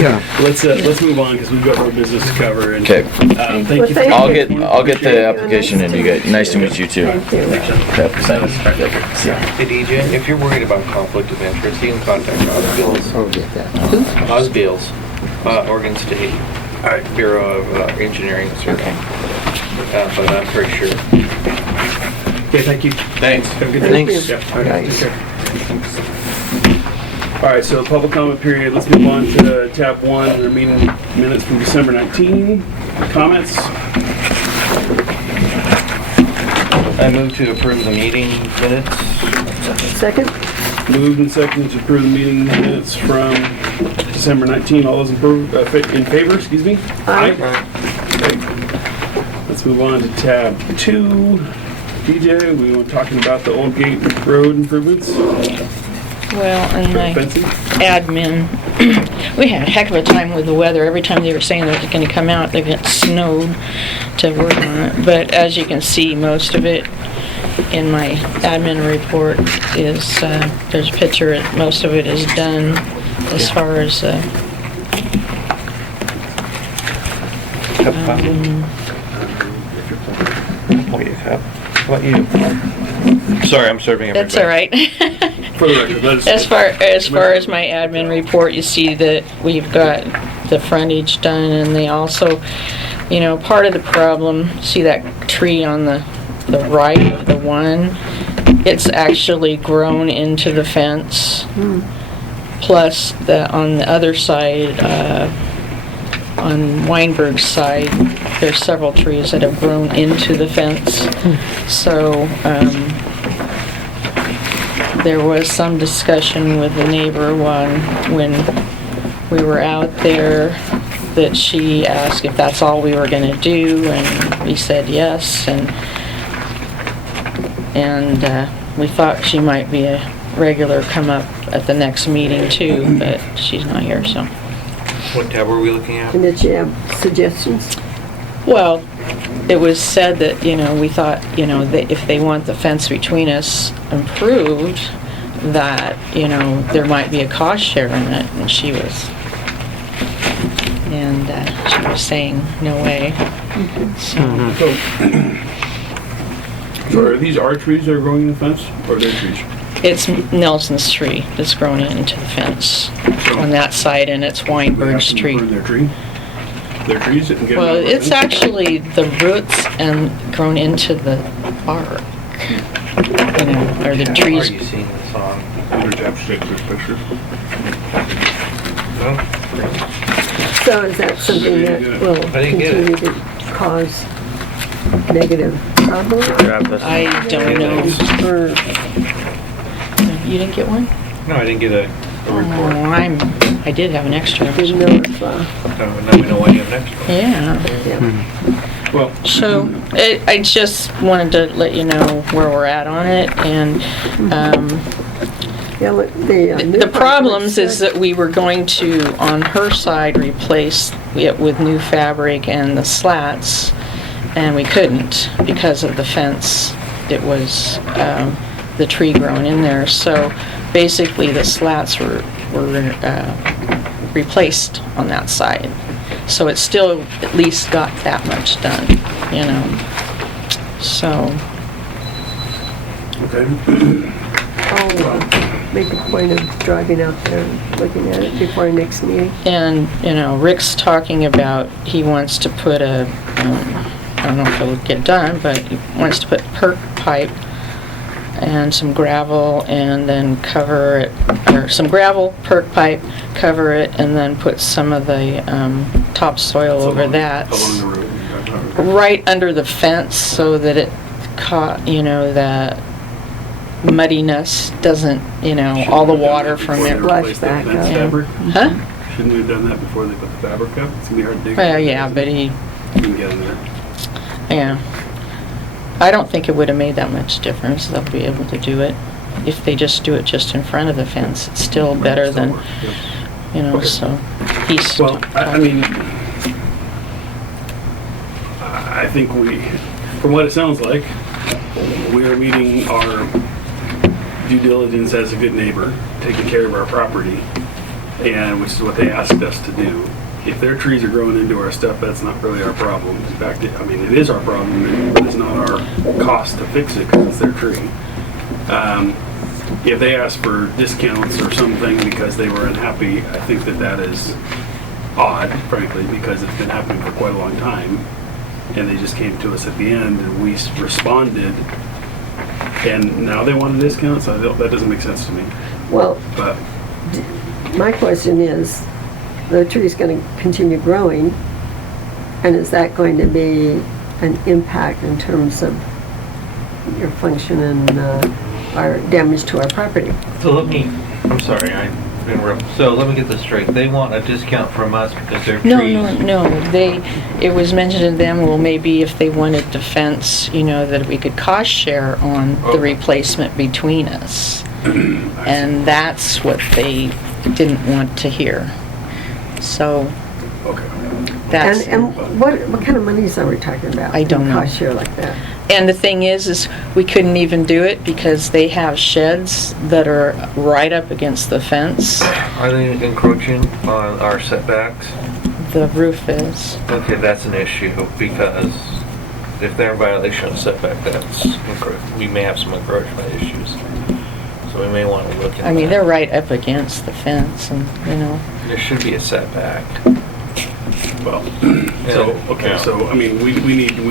Yeah. let's move on, because we've got more business to cover. And, Okay, thank Well, you. thank for- you. I'll get Appreciate the it. application and you get, nice to meet you too. Thank you. Yep, thanks. Hey DJ, if you're worried about conflict of interest, you can contact Osbeals. I'll get that. Osbeals, Oregon State Bureau of Engineering Survey. But I'm pretty sure. Okay, thank you. Thanks. Have a good day. Thanks. Yeah, all right, take care. All right, so public comment period. Let's move on to tab 1, the meeting minutes from December 19. Comments? I move to approve the meeting minutes. Second? Moved and seconded to approve the meeting minutes from December 19. All those in favor, excuse me? Aye. Okay. Let's move on to tab 2, DJ, we were talking about the Old Gate Road improvements. Well, and my Fencing. admin, we had a heck of a time with the weather. Every time they were saying they were going to come out, they got snowed to work on it. But as you can see, most of it in my admin report is, there's a picture, most of it is done as far as, What do you have? What you? Sorry, I'm serving everybody. that's all right. For the record, let us. As far as my admin report, you see that we've got the frontage done, and they also, you know, part of the problem, see that tree on the right of the one, it's actually grown into the fence. Plus, on the other side, on Weinberg's side, there's several trees that have grown into the fence. So, there was some discussion with the neighbor when we were out there, that she asked if that's all we were gonna do, and we said yes, and we thought she might be a regular come up at the next meeting too, but she's not here, so. What tab were we looking at? And did you have suggestions? Well, it was said that, you know, we thought, you know, that if they want the fence between us improved, that, you know, there might be a cost share in it, and she was saying, no way. So are these our trees that are growing in the fence, or their trees? It's Nelson's tree that's grown into the fence on that side, and it's Weinberg's They tree. have to burn their tree? Their trees and get Well, them it's burnt? actually the roots and grown into the bark, you know, or the Are trees. you seeing this on? Under chapstick, there's pictures. No? So is that something that will I didn't get it. continue to cause negative problems? I don't know. Or You didn't get one? No, I didn't get a Oh, report. I did have an extra. didn't know if, Now we know what you have next. Yeah. yeah. Well, So, I just wanted to let you know where we're at on it, and, Yeah, look, the new the part problems was, is that we were going to, on her side, replace it with new fabric and the slats, and we couldn't because of the fence. It was, the tree growing in there, so basically the slats were replaced on that side. So it still at least got that much done, you know, so. okay. I'll make a point of driving out there and looking at it before our next meeting. And, you know, Rick's talking about, he wants to put a, I don't know if it'll get done, but he wants to put perk pipe and some gravel and then cover it, or some gravel, perk pipe, cover it, and then put some of the topsoil over that. Along the road. Right under the fence so that it caught, you know, that muddiness doesn't, you know, all the water from it. Flush back up. Huh? Shouldn't we have done that before they put the fabric up? It's gonna be hard to dig. Well, yeah, but he, You can get in there. yeah. I don't think it would have made that much difference. They'll be able to do it. If they just do it just in front of the fence, it's still better Still than, work, yeah. you know, Okay. so he's. Well, I mean, I think from what it sounds like, we are meeting our due diligence as a good neighbor, taking care of our property, and which is what they asked us to do. If their trees are growing into our stuff, that's not really our problem. In fact, I mean, it is our problem, but it's not our cost to fix it because it's their tree. If they ask for discounts or something because they were unhappy, I think that is odd, frankly, because it's been happening for quite a long time. And they just came to us at the end and we responded, and now they want a discount, so that doesn't make sense to me. Well, But my question is, the tree's going to continue growing, and is that going to be an impact in terms of your function and our damage to our property? So let me, I'm sorry, So let me get this straight. They want a discount from us because they're No, trees? no, no, it was mentioned to them, well, maybe if they wanted defense, that we could cost share on the Okay. replacement between us. And that's what they didn't want to hear. So, Okay. that's, And what kind of monies are we talking about? I don't know. Cost share like that? and the thing is we couldn't even do it because they have sheds that are right up against the fence. Are they encroaching on our setbacks? The roof is. Okay, that's an issue because if they're in violation of setback, we may have some encroachment issues. So we may want to look at I mean, that. they're right up against the fence and, There should be a setback. Well, Yeah. so, I mean, we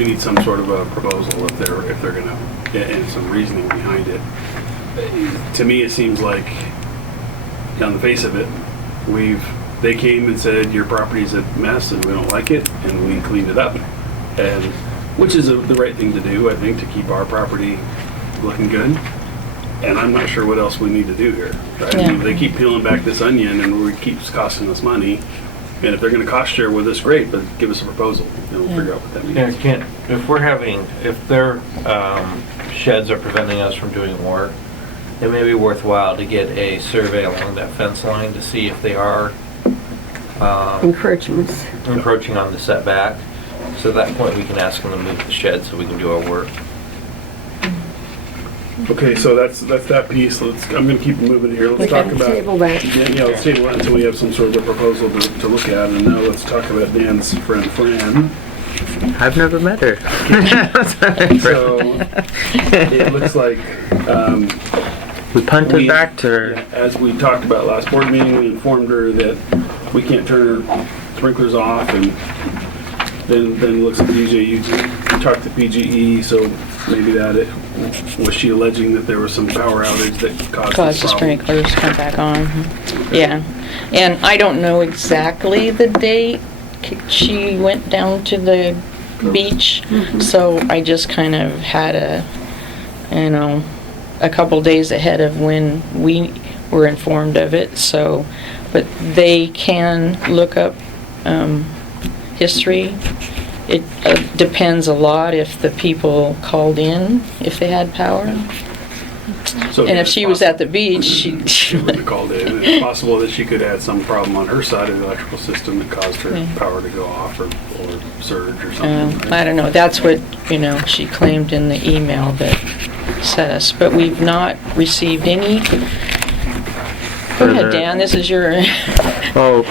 need some sort of a proposal if they're gonna, and some reasoning behind it. To me, it seems like, on the face of it, they came and said, your property's a mess and we don't like it, and we cleaned it up. And, which is the right thing to do, I think, to keep our property looking good. And I'm not sure what else we need to do here. Right? I mean, Yeah. they keep peeling back this onion and it keeps costing us money. And if they're gonna cost share with us, great, but give us a proposal, and we'll figure out what that Yeah, means. if their sheds are preventing us from doing work, it may be worthwhile to get a survey along that fence line to see if they are Encroachments. encroaching on the setback. So at that point, we can ask them to move the shed so we can do our work. Okay, so that's that piece. I'm gonna keep moving here. Let's talk about. Table that. Yeah, let's table that until we have some sort of a proposal to look at, and now let's talk about Dan's friend Fran. I've never met her. So, it looks like, We punted we- back to her. yeah, as we talked about last board meeting, we informed her that we can't turn her sprinklers off, and then looks at DJ, you talked to PGE, so maybe was she alleging that there was some power outage that caused Cause this the problem? sprinklers to come back on. Yeah. And I don't know exactly the date she went down to the beach, so I just kind of had a couple days ahead of when we were informed of it, so, but they can look up history. It depends a lot if the people called in, if they had power. So And if it's she was at the beach, She would have called in. It's possible that she could have had some problem on her side of the electrical system that caused her Yeah. power to go off or surge or something. right? I don't know, that's what, she claimed in the email that sent us, but we've not received any. Go ahead, Dan, this is your, Oh,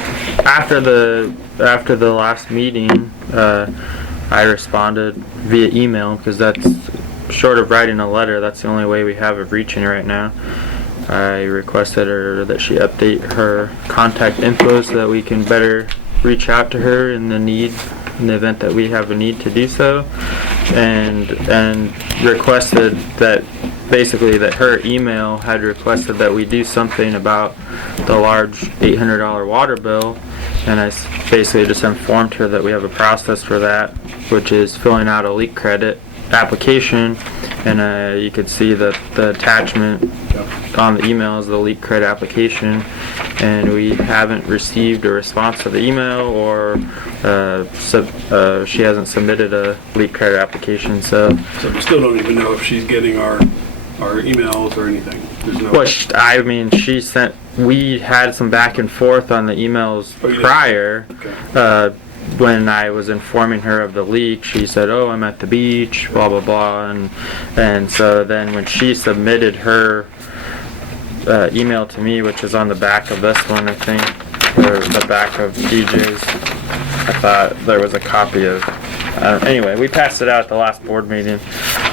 after the last meeting, I responded via email because that's short of writing a letter. That's the only way we have of reaching her right now. I requested her that she update her contact info so that we can better reach out to her in the event that we have a need to do so, and requested that basically that her email had requested that we do something about the large $800 water bill, and I basically just informed her that we have a process for that, which is filling out a leak credit application, and you could see that the attachment on the email is the leak credit application, and we haven't received a response to the email, or she hasn't submitted a leak credit application. So we still don't even know if she's getting our emails or anything. There's no. well, she sent. We had some back and forth on the emails Oh, you did? prior. Okay. When I was informing her of the leak, she said, "Oh, I'm at the beach, blah blah blah," and so then when she submitted her email to me, which is on the back of this one, I think, or the back of DJ's, I thought there was a copy of. Anyway, we passed it out at the last board meeting.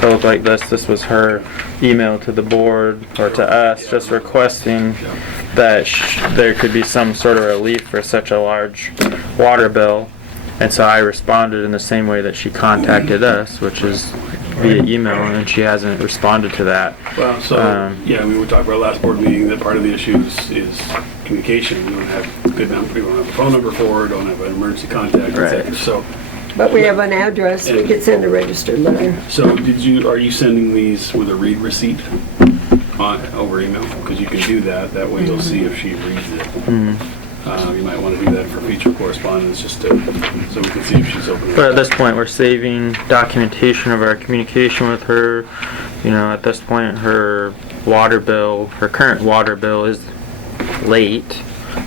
It looked like this. This was her email to the board or to us, just requesting that there could be some sort of relief for such a large water bill. And so I responded in the same way that she contacted us, which is via email, and she hasn't responded to that. Well, so, yeah, we talked about last board meeting that part of the issue is communication. We don't have good number, we don't have a phone number for it, don't have an emergency contact, etc. Right. So, But we have an address, we could send a registered letter. are you sending these with a read receipt? over email, because you can do that. That way you'll see if she reads it. You might want to do that for future correspondence, just so we can see if she's open. But at this point, we're saving documentation of our communication with her. You know, at this point, her current water bill is late,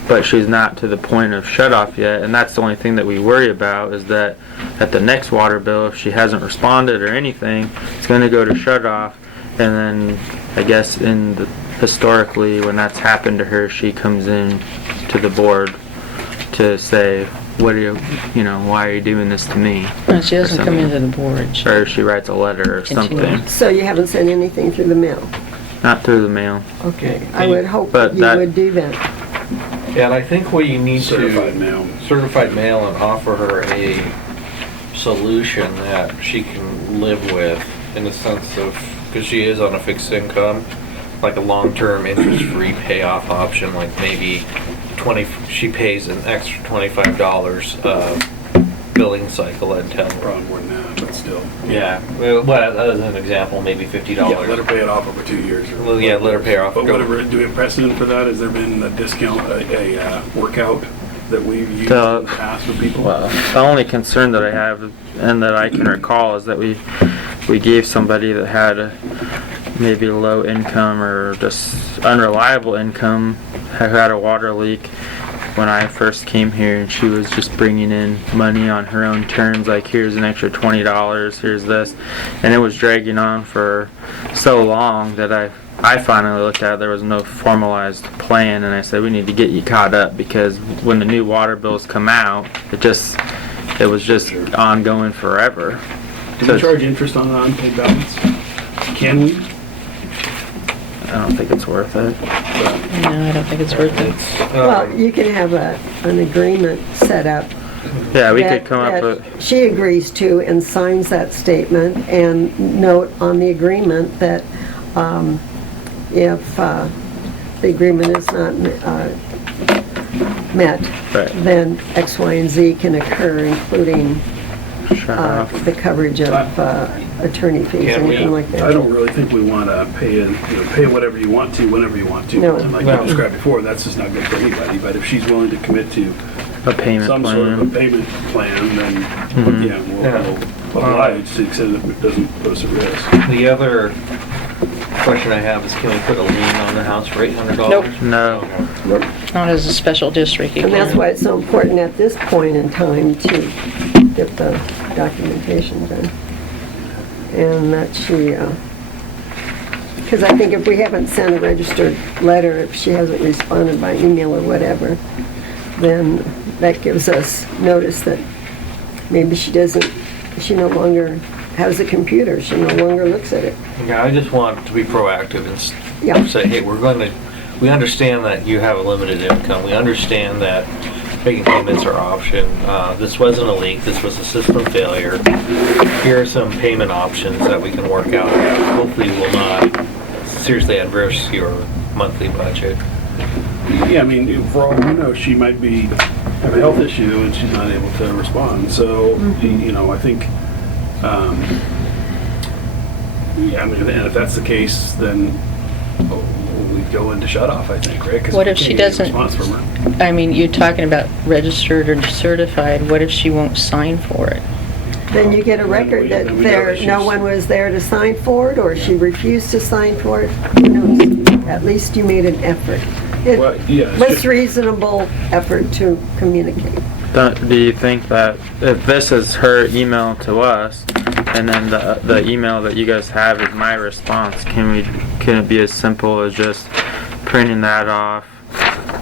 but she's not to the point of shut off yet, and that's the only thing that we worry about, is that at the next water bill, if she hasn't responded or anything, it's going to go to shut off, and then I guess historically when that's happened to her, she comes in to the board to say, what are why are you doing this to me? No, she doesn't come into the board. Or she writes a letter or something. So you haven't sent anything through the mail? Not through the mail. Okay, I would hope But you would do that. Yeah, and I think we need Certified to mail. certified mail and offer her a solution that she can live with, in the sense of, because she is on a fixed income, like a long-term interest-free payoff option, like maybe she pays an extra $25 billing cycle until. Probably more than that, but still. Yeah, well, as an example, maybe $50. Yeah, let her pay it off over 2 years. Well, yeah, let her pay it off. But whatever, do we have precedent for that? Has there been a discount, a workout that we've used in the past with people? Well, the only concern that I have, and that I can recall, is that we gave somebody that had maybe low income or just unreliable income, who had a water leak when I first came here, and she was just bringing in money on her own terms, like here's an extra $20, here's this, and it was dragging on for so long that I finally looked at it. There was no formalized plan, and I said, we need to get you caught up, because when the new water bills come out, it was just ongoing forever. Do we charge interest on an unpaid balance? Can we? I don't think it's worth it. No, I don't think it's worth it. Well, you can have an agreement set up. Yeah, we that- could come up that with, she agrees to and signs that statement, and note on the agreement that if the agreement is not met, Right. then X, Y, and Z can occur, including shut off. the coverage of attorney fees, Can we- anything like that. I don't really think we want to pay whatever you want to, whenever you want to. No. And like No. you described before, that's just not good for anybody. But if she's willing to commit to A payment some sort of a plan. payment plan, then Yeah. we'll oblige to the extent that it doesn't pose a risk. The other question I have is, can we put a lien on the house for $800? Nope. No. Not as a special district, you And that's can't. why it's so important at this point in time to get the documentation done. And that she, because I think if we haven't sent a registered letter, if she hasn't responded by email or whatever, then that gives us notice that maybe she no longer has a computer, she no longer looks at it. Yeah, I just want to be proactive and Yeah. say, hey, we understand that you have a limited income. We understand that making payments are option. This wasn't a leak, this was a system failure. Here are some payment options that we can work out. Hopefully will not seriously adverse your monthly budget. Yeah, I mean, for all we know, she might have a health issue and she's not able to respond. So, I think, yeah, I mean, and if that's the case, then we'd go into shut off, I think, right? 'Cause What we if she can't get a doesn't- response from her. I mean, you're talking about registered or certified. What if she won't sign for it? Then you get a record that Then we know that no she's- one was there to sign for it, or she refused to sign for it. Who knows? At least you made an effort. It Well, yeah, it's was just- reasonable effort to communicate. Do you think that if this is her email to us, and then the email that you guys have is my response, can it be as simple as just printing that off,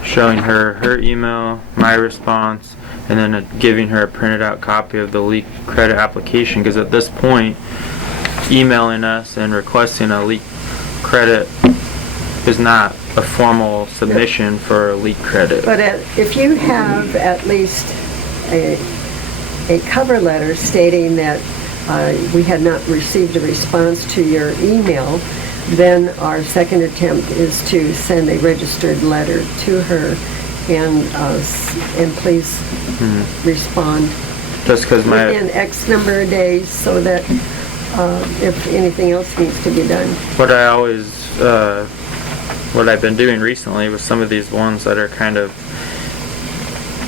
showing her email, my response, and then giving her a printed out copy of the leak credit application? Because at this point, emailing us and requesting a leak credit is not a formal submission for a leak credit. But if you have at least a cover letter stating that we had not received a response to your email, then our second attempt is to send a registered letter to her and please respond Just because within X number of days, so that if anything else needs to be done. what I always what I've been doing recently with some of these ones that are kind of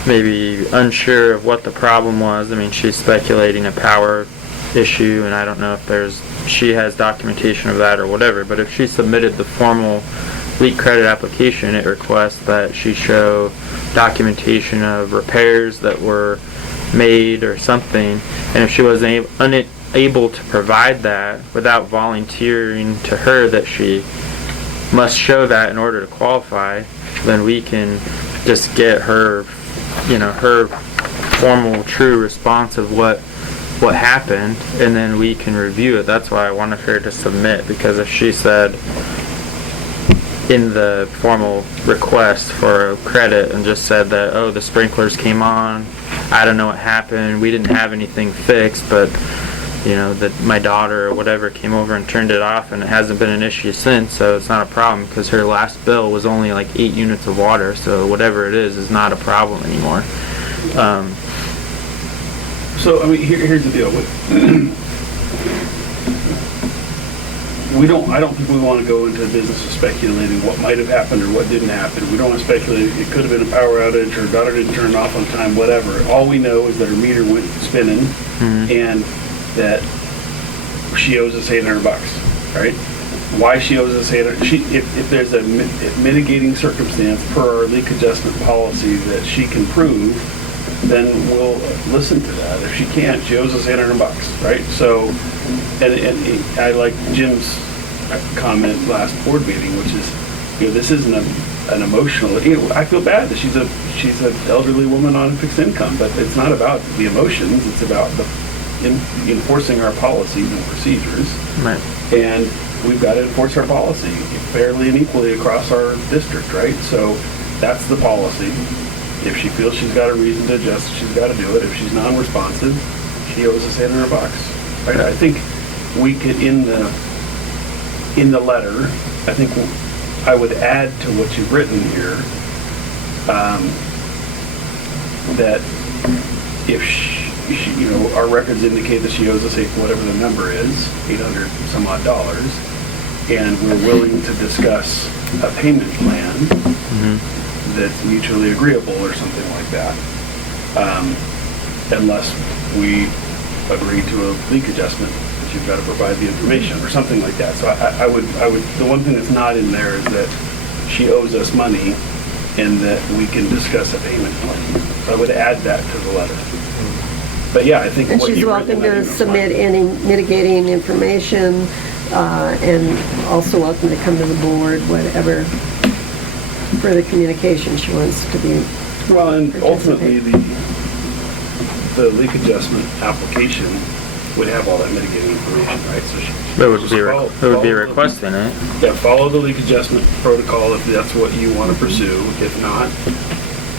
maybe unsure of what the problem was. I mean, she's speculating a power issue, and I don't know if she has documentation of that or whatever, but if she submitted the formal leak credit application, it requests that she show documentation of repairs that were made or something, and if she wasn't unable to provide that without volunteering to her that she must show that in order to qualify, then we can just get her, her formal true response of what happened, and then we can review it. That's why I wanted her to submit, because if she said in the formal request for credit and just said that, oh, the sprinklers came on, I don't know what happened, we didn't have anything fixed, but that my daughter or whatever came over and turned it off, and it hasn't been an issue since, so it's not a problem, because her last bill was only like 8 units of water, so whatever it is not a problem anymore. So, I mean, here's the deal. I don't think we want to go into the business of speculating what might have happened or what didn't happen. We don't want to speculate. It could have been a power outage, her daughter didn't turn it off on time, whatever. All we know is that her meter went spinning, and that she owes us $800, right? Why she owes us $800? If there's a mitigating circumstance per our leak adjustment policy that she can prove, then we'll listen to that. If she can't, she owes us $800, right? So, and I like Jim's comment last board meeting, which is, this isn't an emotional. I feel bad that she's an elderly woman on fixed income, but it's not about the emotions. It's about enforcing our policies and procedures. Right. And we've got to enforce our policy fairly and equally across our district, right? So that's the policy. If she feels she's got a reason to adjust, she's got to do it. If she's non-responsive, she owes us $800. Right? I think we could, in the letter, I think I would add to what you've written here, that if our records indicate that she owes us whatever the number is, $800 some odd dollars, and we're willing to discuss a payment plan that's mutually agreeable or something like that, unless we agree to a leak adjustment, that you've got to provide the information or something like that. So I would, the one thing that's not in there is that she owes us money and that we can discuss a payment plan. So I would add that to the letter. But yeah, I think And what she's you've welcome written, to submit any mitigating information, and also welcome to come to the board, whatever further communication she wants to be. well, and ultimately the leak adjustment application would have all that mitigating information, right? So It would be requesting it. Yeah, follow the leak adjustment protocol if that's what you want to pursue. If not,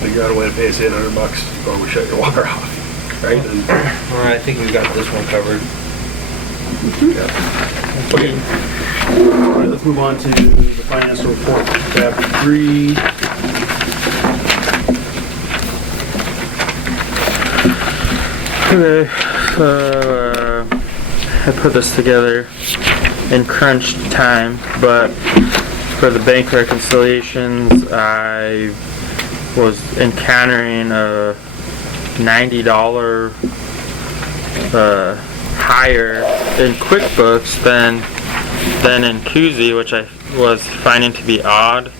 figure out a way to pay us $800 or we shut your water off, right? And, All right, I think we've got this one covered. okay. All right, let's move on to the financial report, tab 3. Okay, so I put this together in crunch time, but for the bank reconciliations, I was encountering a $90 higher in QuickBooks than in Koozie, which I was finding to be odd.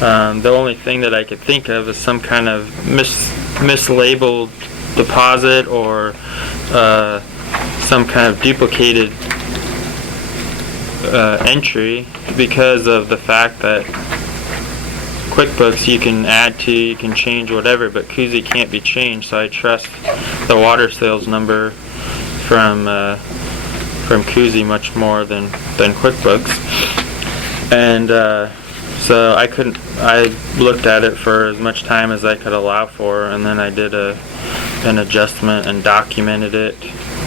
The only thing that I could think of is some kind of mislabeled deposit or some kind of duplicated entry, because of the fact that QuickBooks you can add to, you can change whatever, but Koozie can't be changed, so I trust the water sales number from Koozie much more than QuickBooks. And so I looked at it for as much time as I could allow for, and then I did an adjustment and documented it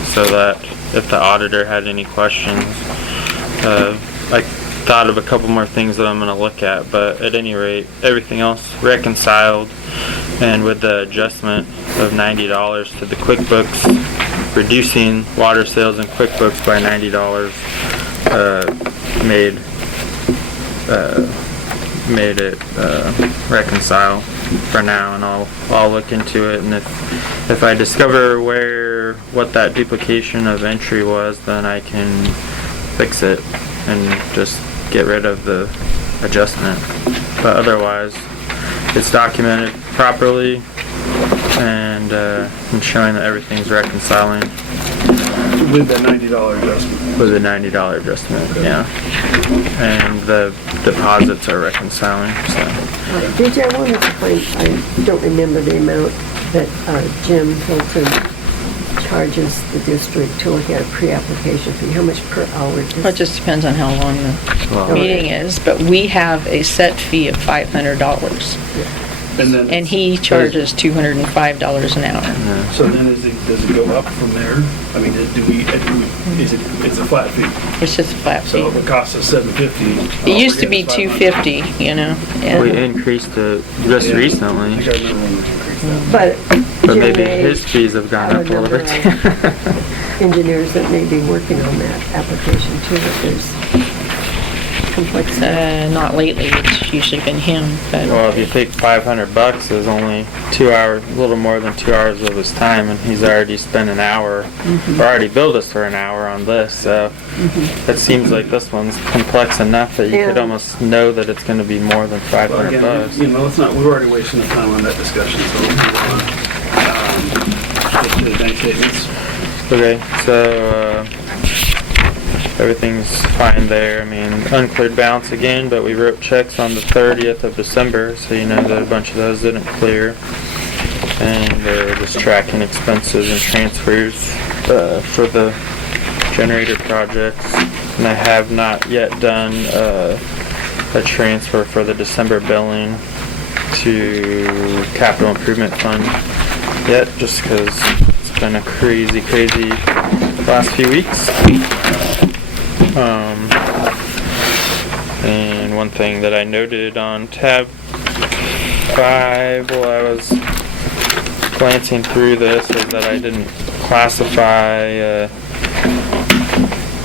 so that if the auditor had any questions, I thought of a couple more things that I'm going to look at, but at any rate, everything else reconciled, and with the adjustment of $90 to the QuickBooks, reducing water sales in QuickBooks by $90 made made it reconcile for now, and I'll look into it, and if I discover what that duplication of entry was, then I can fix it and just get rid of the adjustment. But otherwise, it's documented properly and showing that everything's reconciling With that $90 adjustment. with a $90 adjustment. Yeah, and the deposits are reconciling. So. DJ, I wanted to find, I don't remember the amount that Jim Hilton charges the district to look at a pre-application fee. How much per hour? Well, it just depends on how long the Well, meeting is, but we have a set fee of $500. And then, And he charges $205 an hour. so then does it go up from there? I mean, it's a flat fee. It's just a flat So if fee. it costs us $750. It used to be $250, you know? We and- increased it just Yeah. I recently, think I remember when we increased that. But but maybe Jim his fees have gone up a little bit too. engineers that may be working on that application too, if there's complexity. Not lately, it's usually been him, but Well, if you think $500 is only 2 hours, a little more than 2 hours of his time, and he's already spent an hour, or already billed us for an hour on this, so it seems like this one's complex enough that you could Yeah. almost know that it's gonna be more than Well, $500. again, you know, let's not, we're already wasting the time on that discussion, so let's move on. Get to the bank statements. Okay, so, everything's fine there. I mean, uncleared balance again, but we wrote checks on the 30th of December, so you know that a bunch of those didn't clear. And we're just tracking expenses and transfers for the generator projects. And I have not yet done a transfer for the December billing to capital improvement fund yet, just because it's been a crazy last few weeks. And one thing that I noted on tab 5 while I was glancing through this is that I didn't classify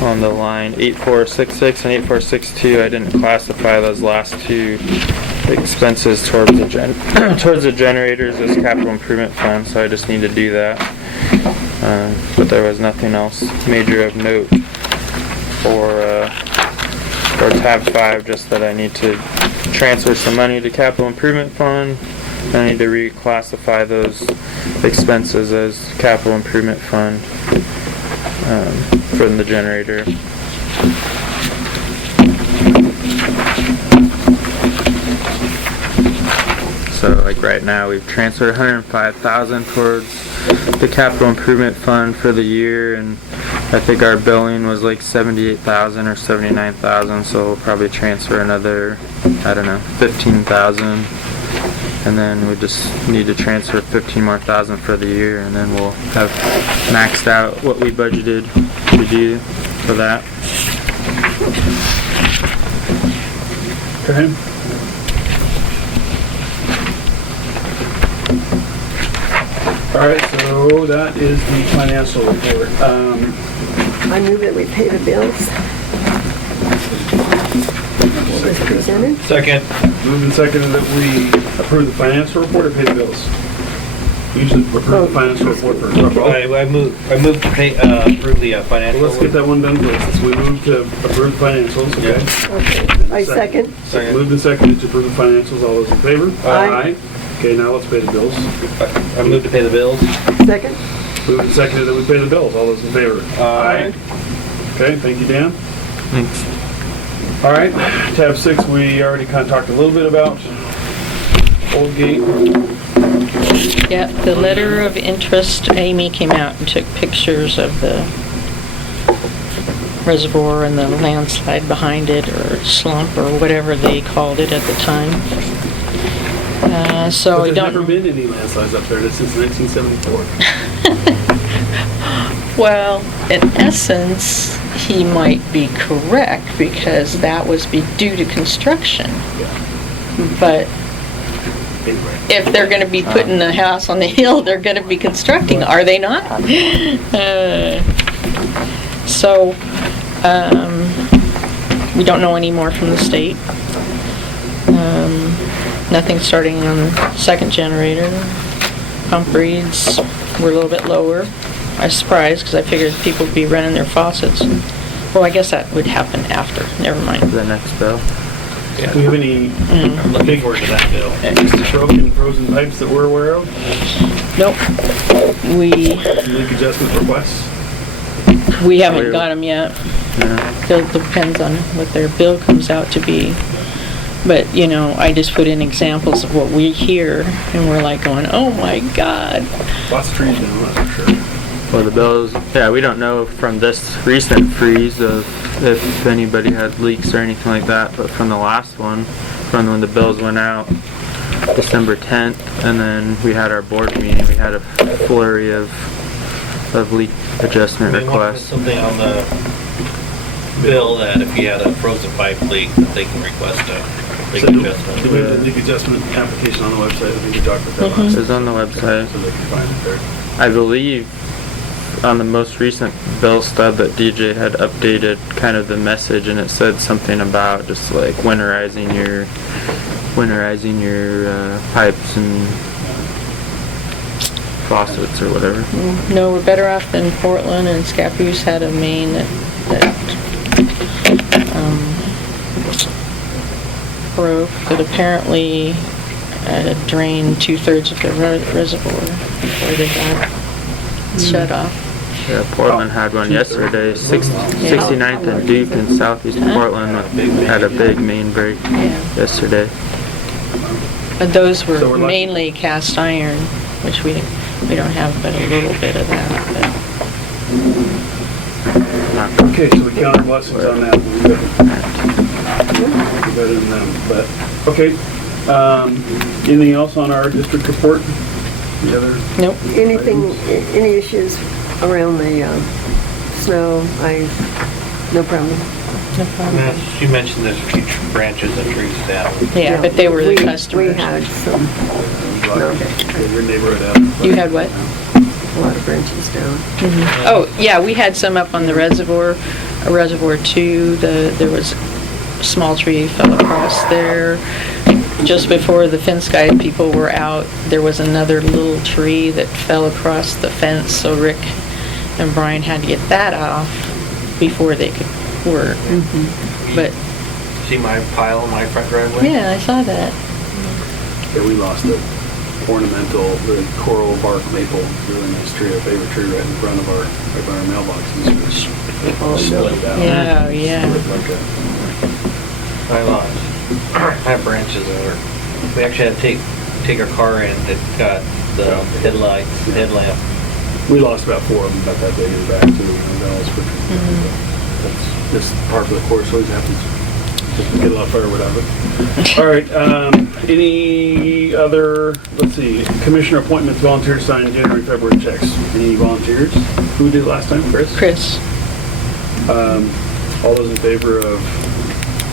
on the line 8466 and 8462, I didn't classify those last two expenses towards the generators as capital improvement fund, so I just need to do that. But there was nothing else major of note for tab 5, just that I need to transfer some money to capital improvement fund. I need to reclassify those expenses as capital improvement fund for the generator. So like right now we've transferred $105,000 towards the capital improvement fund for the year, and I think our billing was like $78,000 or $79,000, so we'll probably transfer another, I don't know, $15,000, and then we just need to transfer $15,000 more for the year, and then we'll have maxed out what we budgeted to do for that. Okay. All right, so that is the financial report. I move that we pay the bills. What was presented? Second. Moved and seconded that we approve the financial report or pay the bills? Usually we approve the financial report first. I move to pay, approve the financial. Well, let's get that one done first. So we move to approve the financials, okay? Okay, I second. Second. Moved and seconded to approve the financials. All those in favor? Aye. Okay, now let's pay the bills. I move to pay the bills. Second? Moved and seconded that we pay the bills. All those in favor? Aye. Okay, thank you, Dan. Thanks. All right, tab 6, we already kind of talked a little bit about Old Gate. yeah, the letter of interest, Amy came out and took pictures of the reservoir and the landslide behind it, or slump, or whatever they called it at the time. So But we there's don't. never been any landslides up there since 1974. Well, in essence, he might be correct, because that was due to construction. But Anyway, if they're gonna be putting a house on the hill, they're gonna be constructing, are they not? So, We don't know any more from the state. Nothing starting on the second generator. Pump reads were a little bit lower. I was surprised because I figured people would be running their faucets. Well, I guess that would happen after. Never mind. The next bill. Do we have any I'm looking forward to that bill. broken, frozen pipes that we're aware of? Nope. Leak adjustment requests? We haven't got them yet. Yeah. It depends on what their bill comes out to be. But, you know, I just put in examples of what we hear, and we're like going, oh my God. Lots of trees down, that's for sure. Well, the bills, yeah, we don't know from this recent freeze of if anybody had leaks or anything like that, but from the last one, from when the bills went out, December 10th, and then we had our board meeting, we had a flurry of leak adjustment They want requests. something on the bill that if you had a frozen pipe leak, that they can request a leak So do we have the adjustment. leak adjustment application on the website? I think we talked about that Mhm. last It's on the website. so they can find it there. I believe on the most recent bill stub that DJ had updated kind of the message, and it said something about just like winterizing your pipes and faucets or whatever. No, we're better off than Portland, and Scappoose had a main that broke, that apparently drained 2/3 of the reservoir before they got shut off. Yeah, Portland had one yesterday. 69th and Duke in southeast Portland had a big main break Yeah. yesterday. But those So we're were lucky. mainly cast iron, which we don't have but a little bit of that. But Okay, so we count our blessings on that. We're better than them, but, okay. Anything else on our district report? The other? nope. Any issues around the snow? No problem. No problem. You mentioned there's a few branches and trees down. Yeah, but they were the We customers. had some, no, Your neighborhood out. You had what? a lot of branches down. Oh, yeah, we had some up on the reservoir, reservoir 2, there was a small tree fell across there. Just before the fence guy people were out, there was another little tree that fell across the fence, so Rick and Brian had to get that off before they could work. But, See my pile in my front driveway? yeah, I saw that. Yeah, we lost the ornamental, the coral bark maple, really nice tree, our favorite tree right in front of our mailbox. And it's split out. Yeah, yeah. Split like a- I lost. I have branches that are, we actually had to take our car in that got the headlamp. We lost about 4 of them, about that big in the back too. That was quick. That's just part of the course, always happens. Just get a lot of firewood out of it. All right, any other, let's see, commissioner appointments, volunteer signed January, February checks. Any volunteers? Who did it last time, Chris? Chris, All those in favor of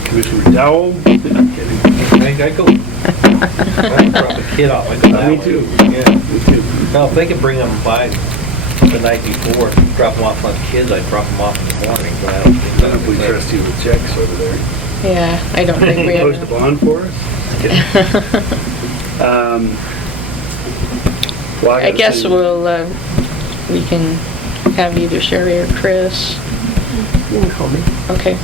Commissioner McDowell? I'm kidding. I go, I drop a kid off, I go that Me way. too. Yeah. Me too. No, if they could bring them by the night before, drop them off on the kids, I'd drop them off in the morning, but I don't think I don't know if we that's. trust you with checks over there. yeah, I don't think we Post a have. bond for us? Well, I gotta guess say- we can have either Sherry or Chris. You can call me. Okay,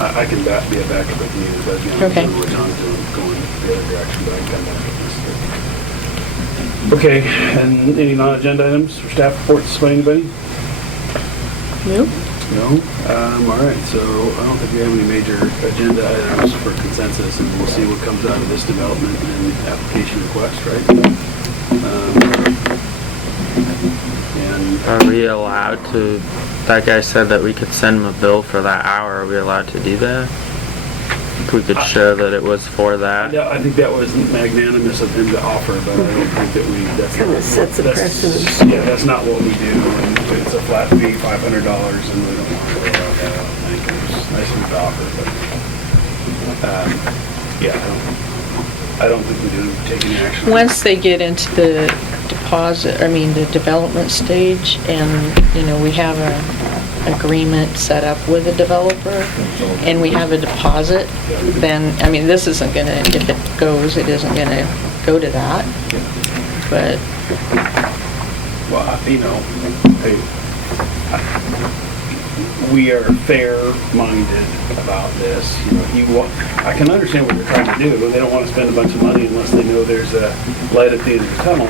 I can be a backup if needed, but again, I Okay. don't know what John's doing, going the other direction, but I can come back if necessary. Okay, and any non-agenda items or staff reports by anybody? nope. No? All right, so I don't think we have any major agenda items for consensus, and we'll see what comes out of this development and application request, right? And Are we allowed to, that guy said that we could send him a bill for that hour, are we allowed to do that? If we could show that it was for that? yeah, I think that was magnanimous of him to offer, but I don't think that that's. Kinda sets a that's- precedent. Yeah, that's not what we do, and it's a flat fee, $500, and we don't want to go around that, I don't think. It was nice of him to offer, but, yeah, I don't think we do take any action. Once they get into the development stage, and, we have agreement set up with the developer, and we have a deposit, then, I mean, this isn't gonna, if it goes, it isn't gonna go to that. But, Well, you know, we are fair-minded about this. You know, I can understand what they're trying to do. They don't want to spend a bunch of money unless they know there's a light at the end of the tunnel.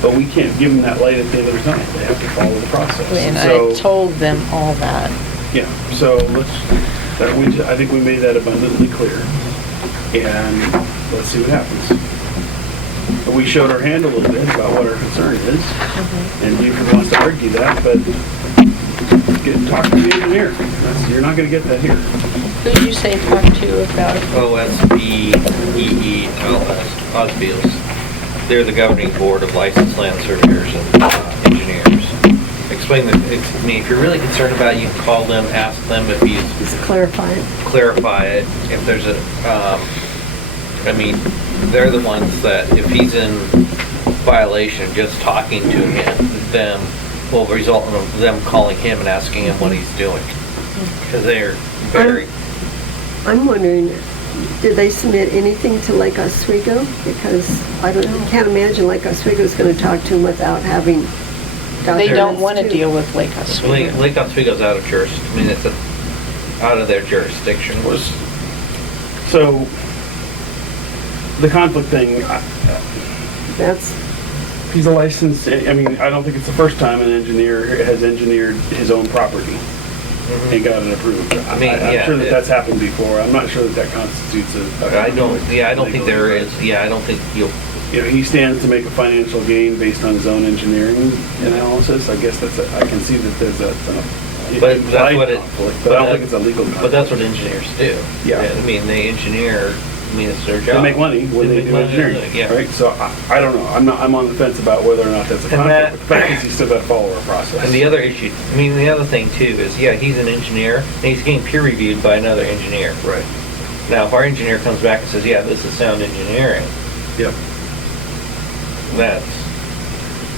But we can't give them that light at the end of the tunnel. They have to follow the process. and So, I told them all that. yeah, so I think we made that abundantly clear. And let's see what happens. We showed our hand a little bit about what our concern is. And you can want to argue that, but talk to the engineer. You're not going to get that here. Who did you say talk to about it? OSBEELS, Osbeals. They're the governing board of licensed land surveyors and engineers. Explain that, I mean, if you're really concerned about it, you can call them, ask them if he's... Just clarify it. Clarify it. If there's a, I mean, they're the ones that, if he's in violation, just talking to him, them will result in them calling him and asking him what he's doing. Because they're very... I'm wondering, did they submit anything to Lake Oswego? Because can't imagine Lake Oswego is going to talk to him without having They don't documents want to too. deal with Lake Oswego. Lake Oswego's out of jurisdiction. I mean, it's out of their jurisdiction. So, the conflict thing, That's, he's a licensed, I mean, I don't think it's the first time an engineer has engineered his own property and got it approved. I mean, I'm yeah, sure that that's happened before. I'm not sure that constitutes a... I don't think there is. Yeah, I don't think you'll... You know, he stands to make a financial gain based on his own engineering analysis. I guess I can see that there's a But that's what it. conflict, but I don't think it's a legal conflict. But that's what engineers do. Yeah. I mean, they engineer. I mean, it's their job. They make money when they make do money, engineering, yeah. right? So I don't know. I'm on the fence about whether or not that's a And conflict. But the fact is, you still got to follow our process. And the other issue, I mean, the other thing too is, yeah, he's an engineer and he's getting peer reviewed by another engineer. Right. Now, if our engineer comes back and says, yeah, this is sound engineering, Yep. that's.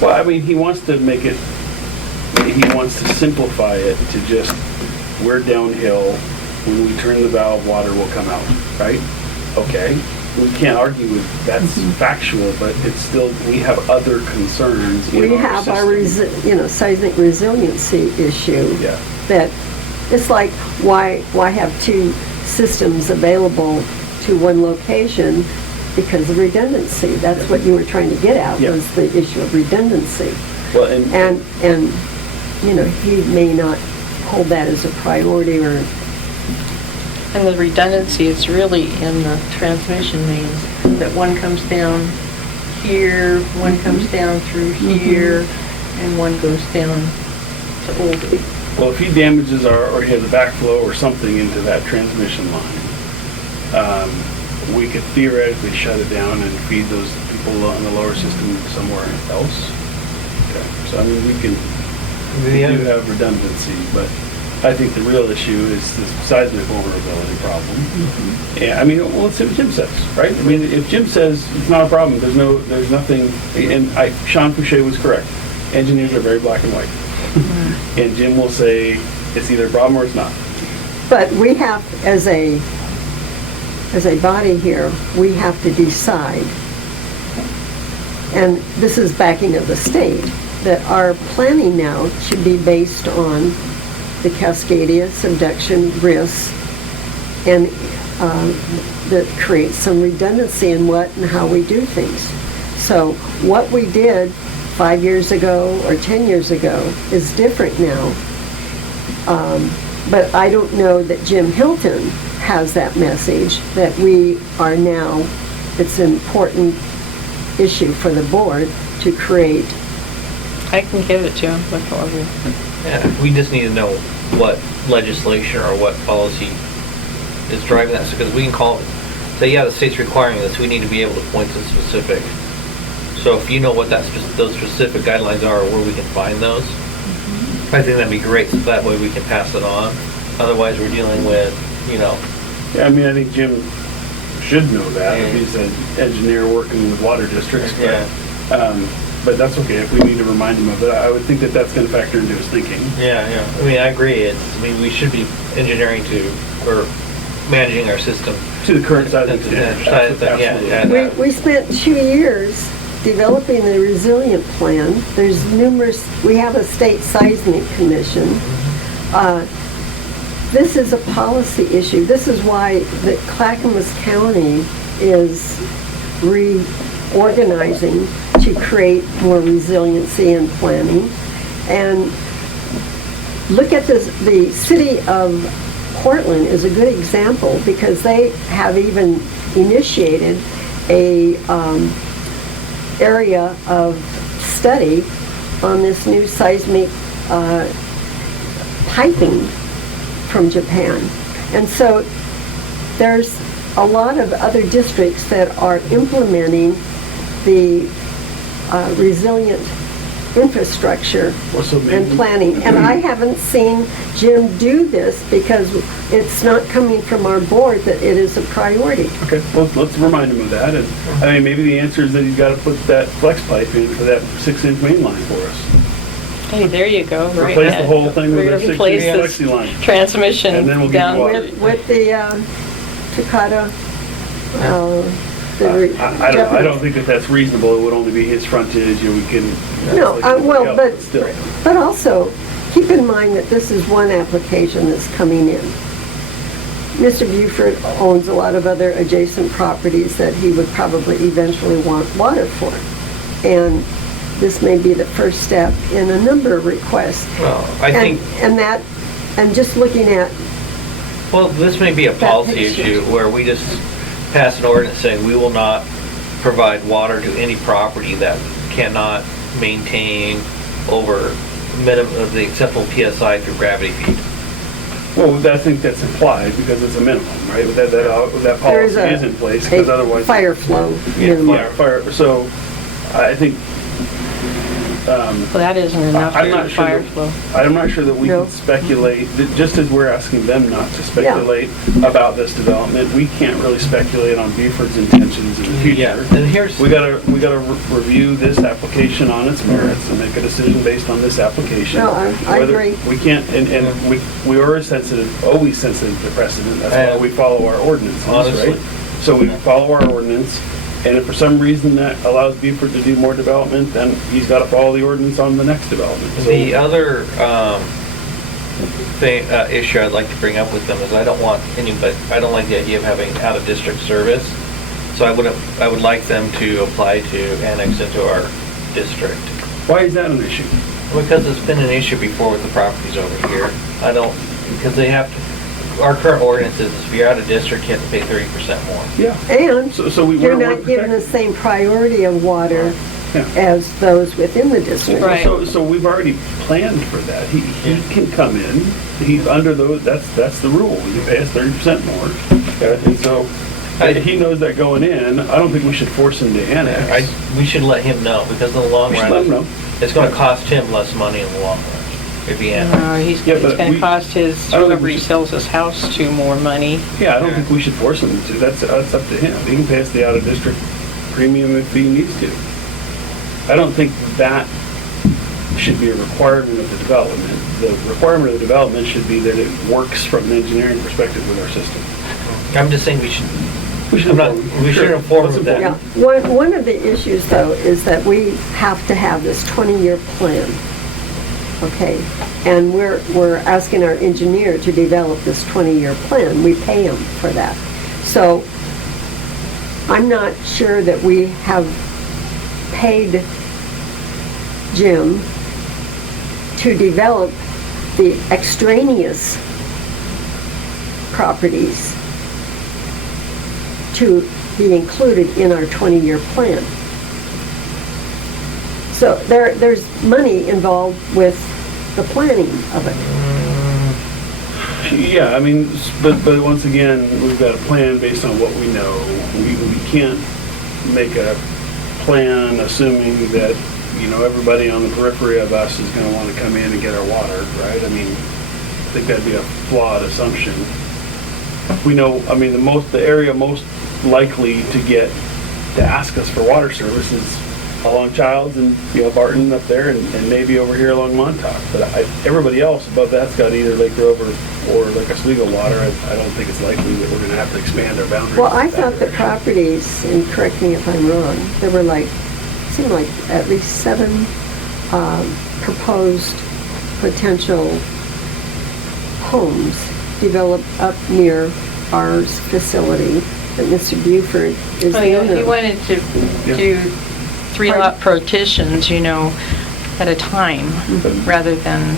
Well, I mean, he wants to make it. He wants to simplify it to just we're downhill. When we turn the valve, water will come out. Right? Okay. We can't argue with that's factual, but it's still we have other concerns. we in our have our system. seismic resiliency issue. Yeah. That it's like why have two systems available to one location? Because of redundancy. That's what you were trying to get at, Yeah. was the issue of redundancy. Well, And he may not hold that as a priority or, And the redundancy is really in the transmission mains, that one comes down here, one comes down through here, and one goes down to Oldie. well, if he damages or he has a backflow or something into that transmission line, we could theoretically shut it down and feed those people on the lower system somewhere else. Okay. So I mean, we do have redundancy, but I think the real issue is the seismic vulnerability problem. Yeah, I mean, well, let's see what Jim says, right? I mean, if Jim says it's not a problem, there's nothing, and Sean Fouché was correct. Engineers are very black and white. And Jim will say it's either a problem or it's not. but we have, as a body here, we have to decide, and this is backing of the state, that our planning now should be based on the Cascadia subduction risks, and that creates some redundancy in what and how we do things. So what we did 5 years ago or 10 years ago is different now. But I don't know that Jim Hilton has that message, that we are now, it's an important issue for the board to create. I can give it to him, but however. Yeah, we just need to know what legislation or what policy is driving that, because we can call, say, yeah, the state's requiring this, we need to be able to point to specific. So if you know what those specific guidelines are, or where we can find those, I think that'd be great, so that way we can pass it on. Otherwise, we're dealing with, Yeah, I mean, I think Jim should know that if he's an engineer working with water districts. But, but that's okay if we need to remind him of it. I would think that that's gonna factor into his thinking. Yeah, I mean, I agree. We should be engineering or managing our system. To the current sizing standards. Yeah. We spent 2 years developing the resilient plan. There's numerous, we have a state seismic commission. This is a policy issue. This is why the Clackamas County is reorganizing to create more resiliency in planning. And look at this, the city of Portland is a good example because they have even initiated a area of study on this new seismic piping from Japan. And so there's a lot of other districts that are implementing the resilient infrastructure and planning. And I haven't seen Jim do this because it's not coming from our board that it is a priority. Okay, well, let's remind him of that. And I mean, maybe the answer is that he's got to put that flex pipe in for that 6-inch main line for us. Hey, there you go. Right. Replace the whole thing with We're a gonna 6-inch replace flexi this line. transmission And then we'll give down you water. With the Takata, I don't think that that's reasonable. It would only be his frontage, and we can. No, well, but Still. But also, keep in mind that this is one application that's coming in. Mr. Buford owns a lot of other adjacent properties that he would probably eventually want water for. And this may be the first step in a number of requests. Well, I think. And just looking at, Well, this may be a policy picture. issue where we just pass an ordinance saying we will not provide water to any property that cannot maintain over minimum of the acceptable PSI through gravity feed. Well, I think that's implied because it's a minimum, right? That there policy is a is in place because otherwise. fire flow. Yeah, minimum. Fire. So, I think. Well, that isn't enough I'm for not the sure fire that- flow. I'm not sure that we No. can speculate, just as we're asking them not to speculate about this development, we can't really speculate on Buford's intentions in the Yeah, future. and here's. We gotta review this application on its merits and make a decision based on this application. No, I Whether- agree. We can't, and we are always sensitive to precedent, that's why we follow our ordinances, Honestly. right? So we follow our ordinance, and if for some reason that allows Buford to do more development, then he's gotta follow the ordinance on the next development. So- The other issue I'd like to bring up with them is I don't like the idea of having out-of-district service. So I would like them to apply to annex into our district. Why is that an issue? Because it's been an issue before with the properties over here. Because they have to, our current ordinance is if you're out of district, you have to pay 30% more. Yeah. And So we you're we're not given the protected. same priority of water Yeah. as those within the district. Right. So we've already planned for that. He can come in, he's under those, that's the rule. You pay us 30% more. And so, he knows that going in. I don't think we should force him to annex. We should let him know, because in the long We should let him know. run, it's gonna cost him less money in the long run if he annexes. He's Yeah, it's but gonna we- cost I don't think whoever we he should- sells his house to more money. Yeah, I don't think we should force him to. That's up to him. He can pay us the out-of-district premium if he needs to. I don't think that should be a requirement of the development. The requirement of the development should be that it works from an engineering perspective with our system. I'm just saying we should We should inform him that. Yeah, one of the issues though is that we have to have this 20-year plan, okay? And we're asking our engineer to develop this 20-year plan. We pay him for that. So I'm not sure that we have paid Jim to develop the extraneous properties to be included in our 20-year plan. So there's money involved with the planning of it. Yeah, I mean, but once again, we've got a plan based on what we know. We can't make a plan assuming that, everybody on the periphery of us is gonna wanna come in and get our water, right? I mean, I think that'd be a flawed assumption. We know, I mean, the area most likely to ask us for water service is along Childs and, Barton up there and maybe over here along Montauk. But everybody else above that's got either Lake Grove or Lake Oswego water. I don't think it's likely that we're gonna have to expand our boundaries. Well, I in that thought the direction. properties, and correct me if I'm wrong, there were seemed like at least 7 proposed potential homes developed up near our facility that Mr. Buford is Well, the he owner. wanted to do 3-lot partitions, at a time, rather than,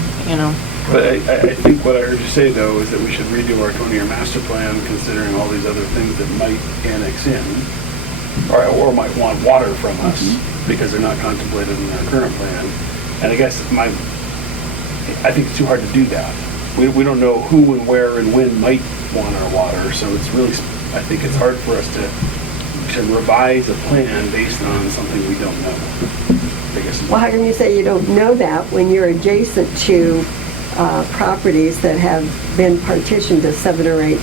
But I think what I heard you say, though, is that we should redo our 20-year master plan, considering all these other things that might annex in, or might want water from us, because they're not contemplated in our current plan. And I guess I think it's too hard to do that. We don't know who and where and when might want our water, so it's really, I think it's hard for us to revise a plan based on something we don't know. I guess. Well, how can you say you don't know that when you're adjacent to properties that have been partitioned to 7 or 8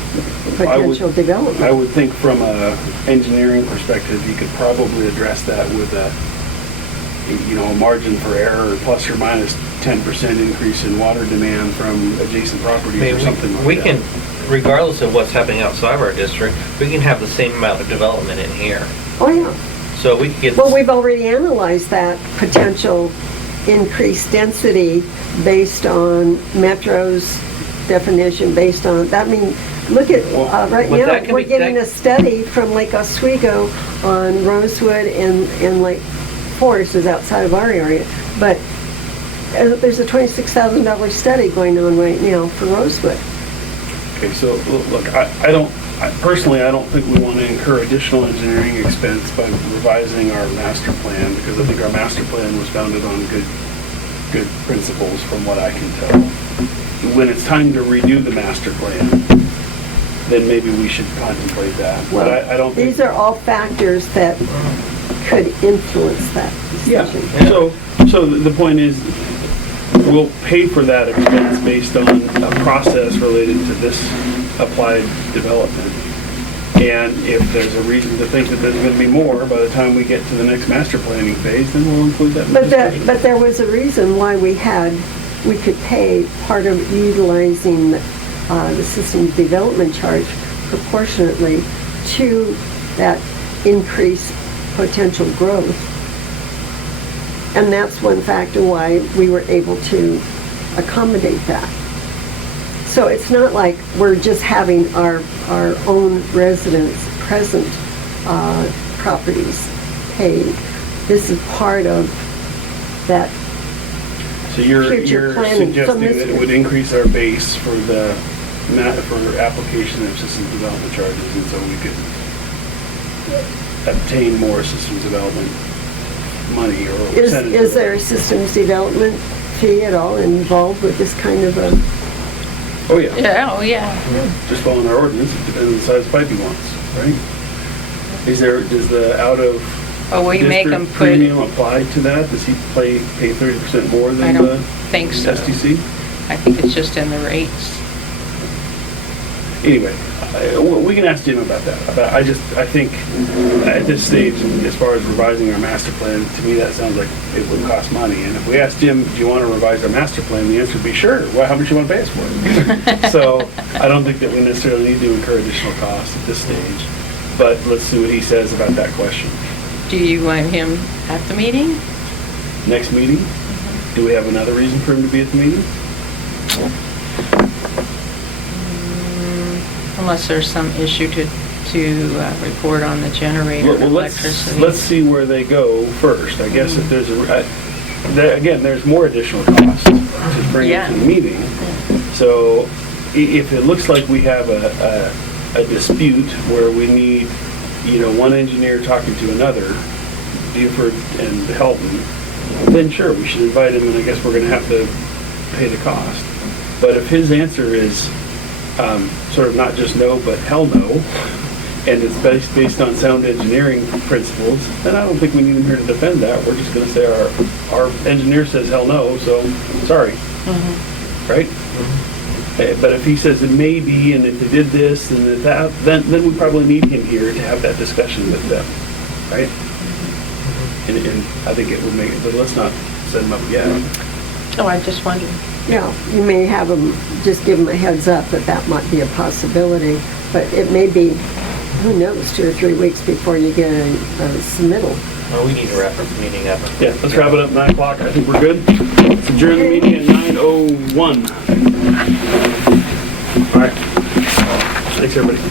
potential I development? would think from a engineering perspective, you could probably address that with a margin for error, plus or minus 10% increase in water demand from adjacent properties or something like that. We can, regardless of what's happening outside of our district, we can have the same amount of development in here. Oh, yeah. So we can get. Well, we've already analyzed that potential increased density based on Metro's definition, based on, that mean, look at, right But that now, can we're be- getting that- a study from Lake Oswego on Rosewood and Lake Forest is outside of our area, but there's a $26,000 study going on right now for Rosewood. Okay, so look, personally, I don't think we want to incur additional engineering expense by revising our master plan, because I think our master plan was founded on good principles from what I can tell. When it's time to redo the master plan, then maybe we should contemplate that. But I don't think. These are all factors that could influence that Yeah, decision. so the point is, we'll pay for that expense based on a process related to this applied development. And if there's a reason to think that there's gonna be more by the time we get to the next master planning phase, then we'll include that in the discussion. But there was a reason why we could pay part of utilizing the systems development charge proportionately to that increased potential growth. And that's one factor why we were able to accommodate that. So it's not like we're just having our own residents' present properties paid. This is part of that. So you're future planning. So suggesting that it would increase our base for application of systems development charges, and so we could obtain more systems development money or percentage. Is there a systems development fee at all involved with this kind of a? Oh, yeah. Yeah, oh, yeah. Just following our ordinance, it depends on the size of pipe he wants, right? Does the out of Oh, we make them district put, premium apply to that? Does he pay 30% more I than don't the think so. STC? I think it's just in the rates. Anyway, we can ask Jim about that. But I think at this stage, as far as revising our master plan, to me that sounds like it would cost money. And if we ask Jim, do you want to revise our master plan? The answer would be sure. Well, how much do you want to pay us for? So I don't think that we necessarily need to incur additional costs at this stage. But let's see what he says about that question. Do you want him at the meeting? Next meeting? Do we have another reason for him to be at the meeting? Unless there's some issue to report on the generator Well, electricity. let's see where they go first. I guess if there's again, there's more additional cost to bring it to the meeting. So if it looks like we have a dispute where we need, one engineer talking to another, Buford and Helton, then sure, we should invite him, and I guess we're gonna have to pay the cost. But if his answer is sort of not just no, but hell no, and it's based on sound engineering principles, then I don't think we need him here to defend that. We're just gonna say our engineer says hell no, so sorry. Right? But if he says it may be, and if they did this and that, then we probably need him here to have that discussion with them, right? And I think it would make it, but let's not set them up yet. Oh, I just wondered. Yeah, you may have them, just give them a heads up that that might be a possibility, but it may be, who knows, 2 or 3 weeks before you get a submittal. Well, we need to wrap up the meeting up. Yeah, let's wrap it up 9 o'clock. I think we're good. Let's adjourn the meeting at 9:01. All right. Thanks, everybody.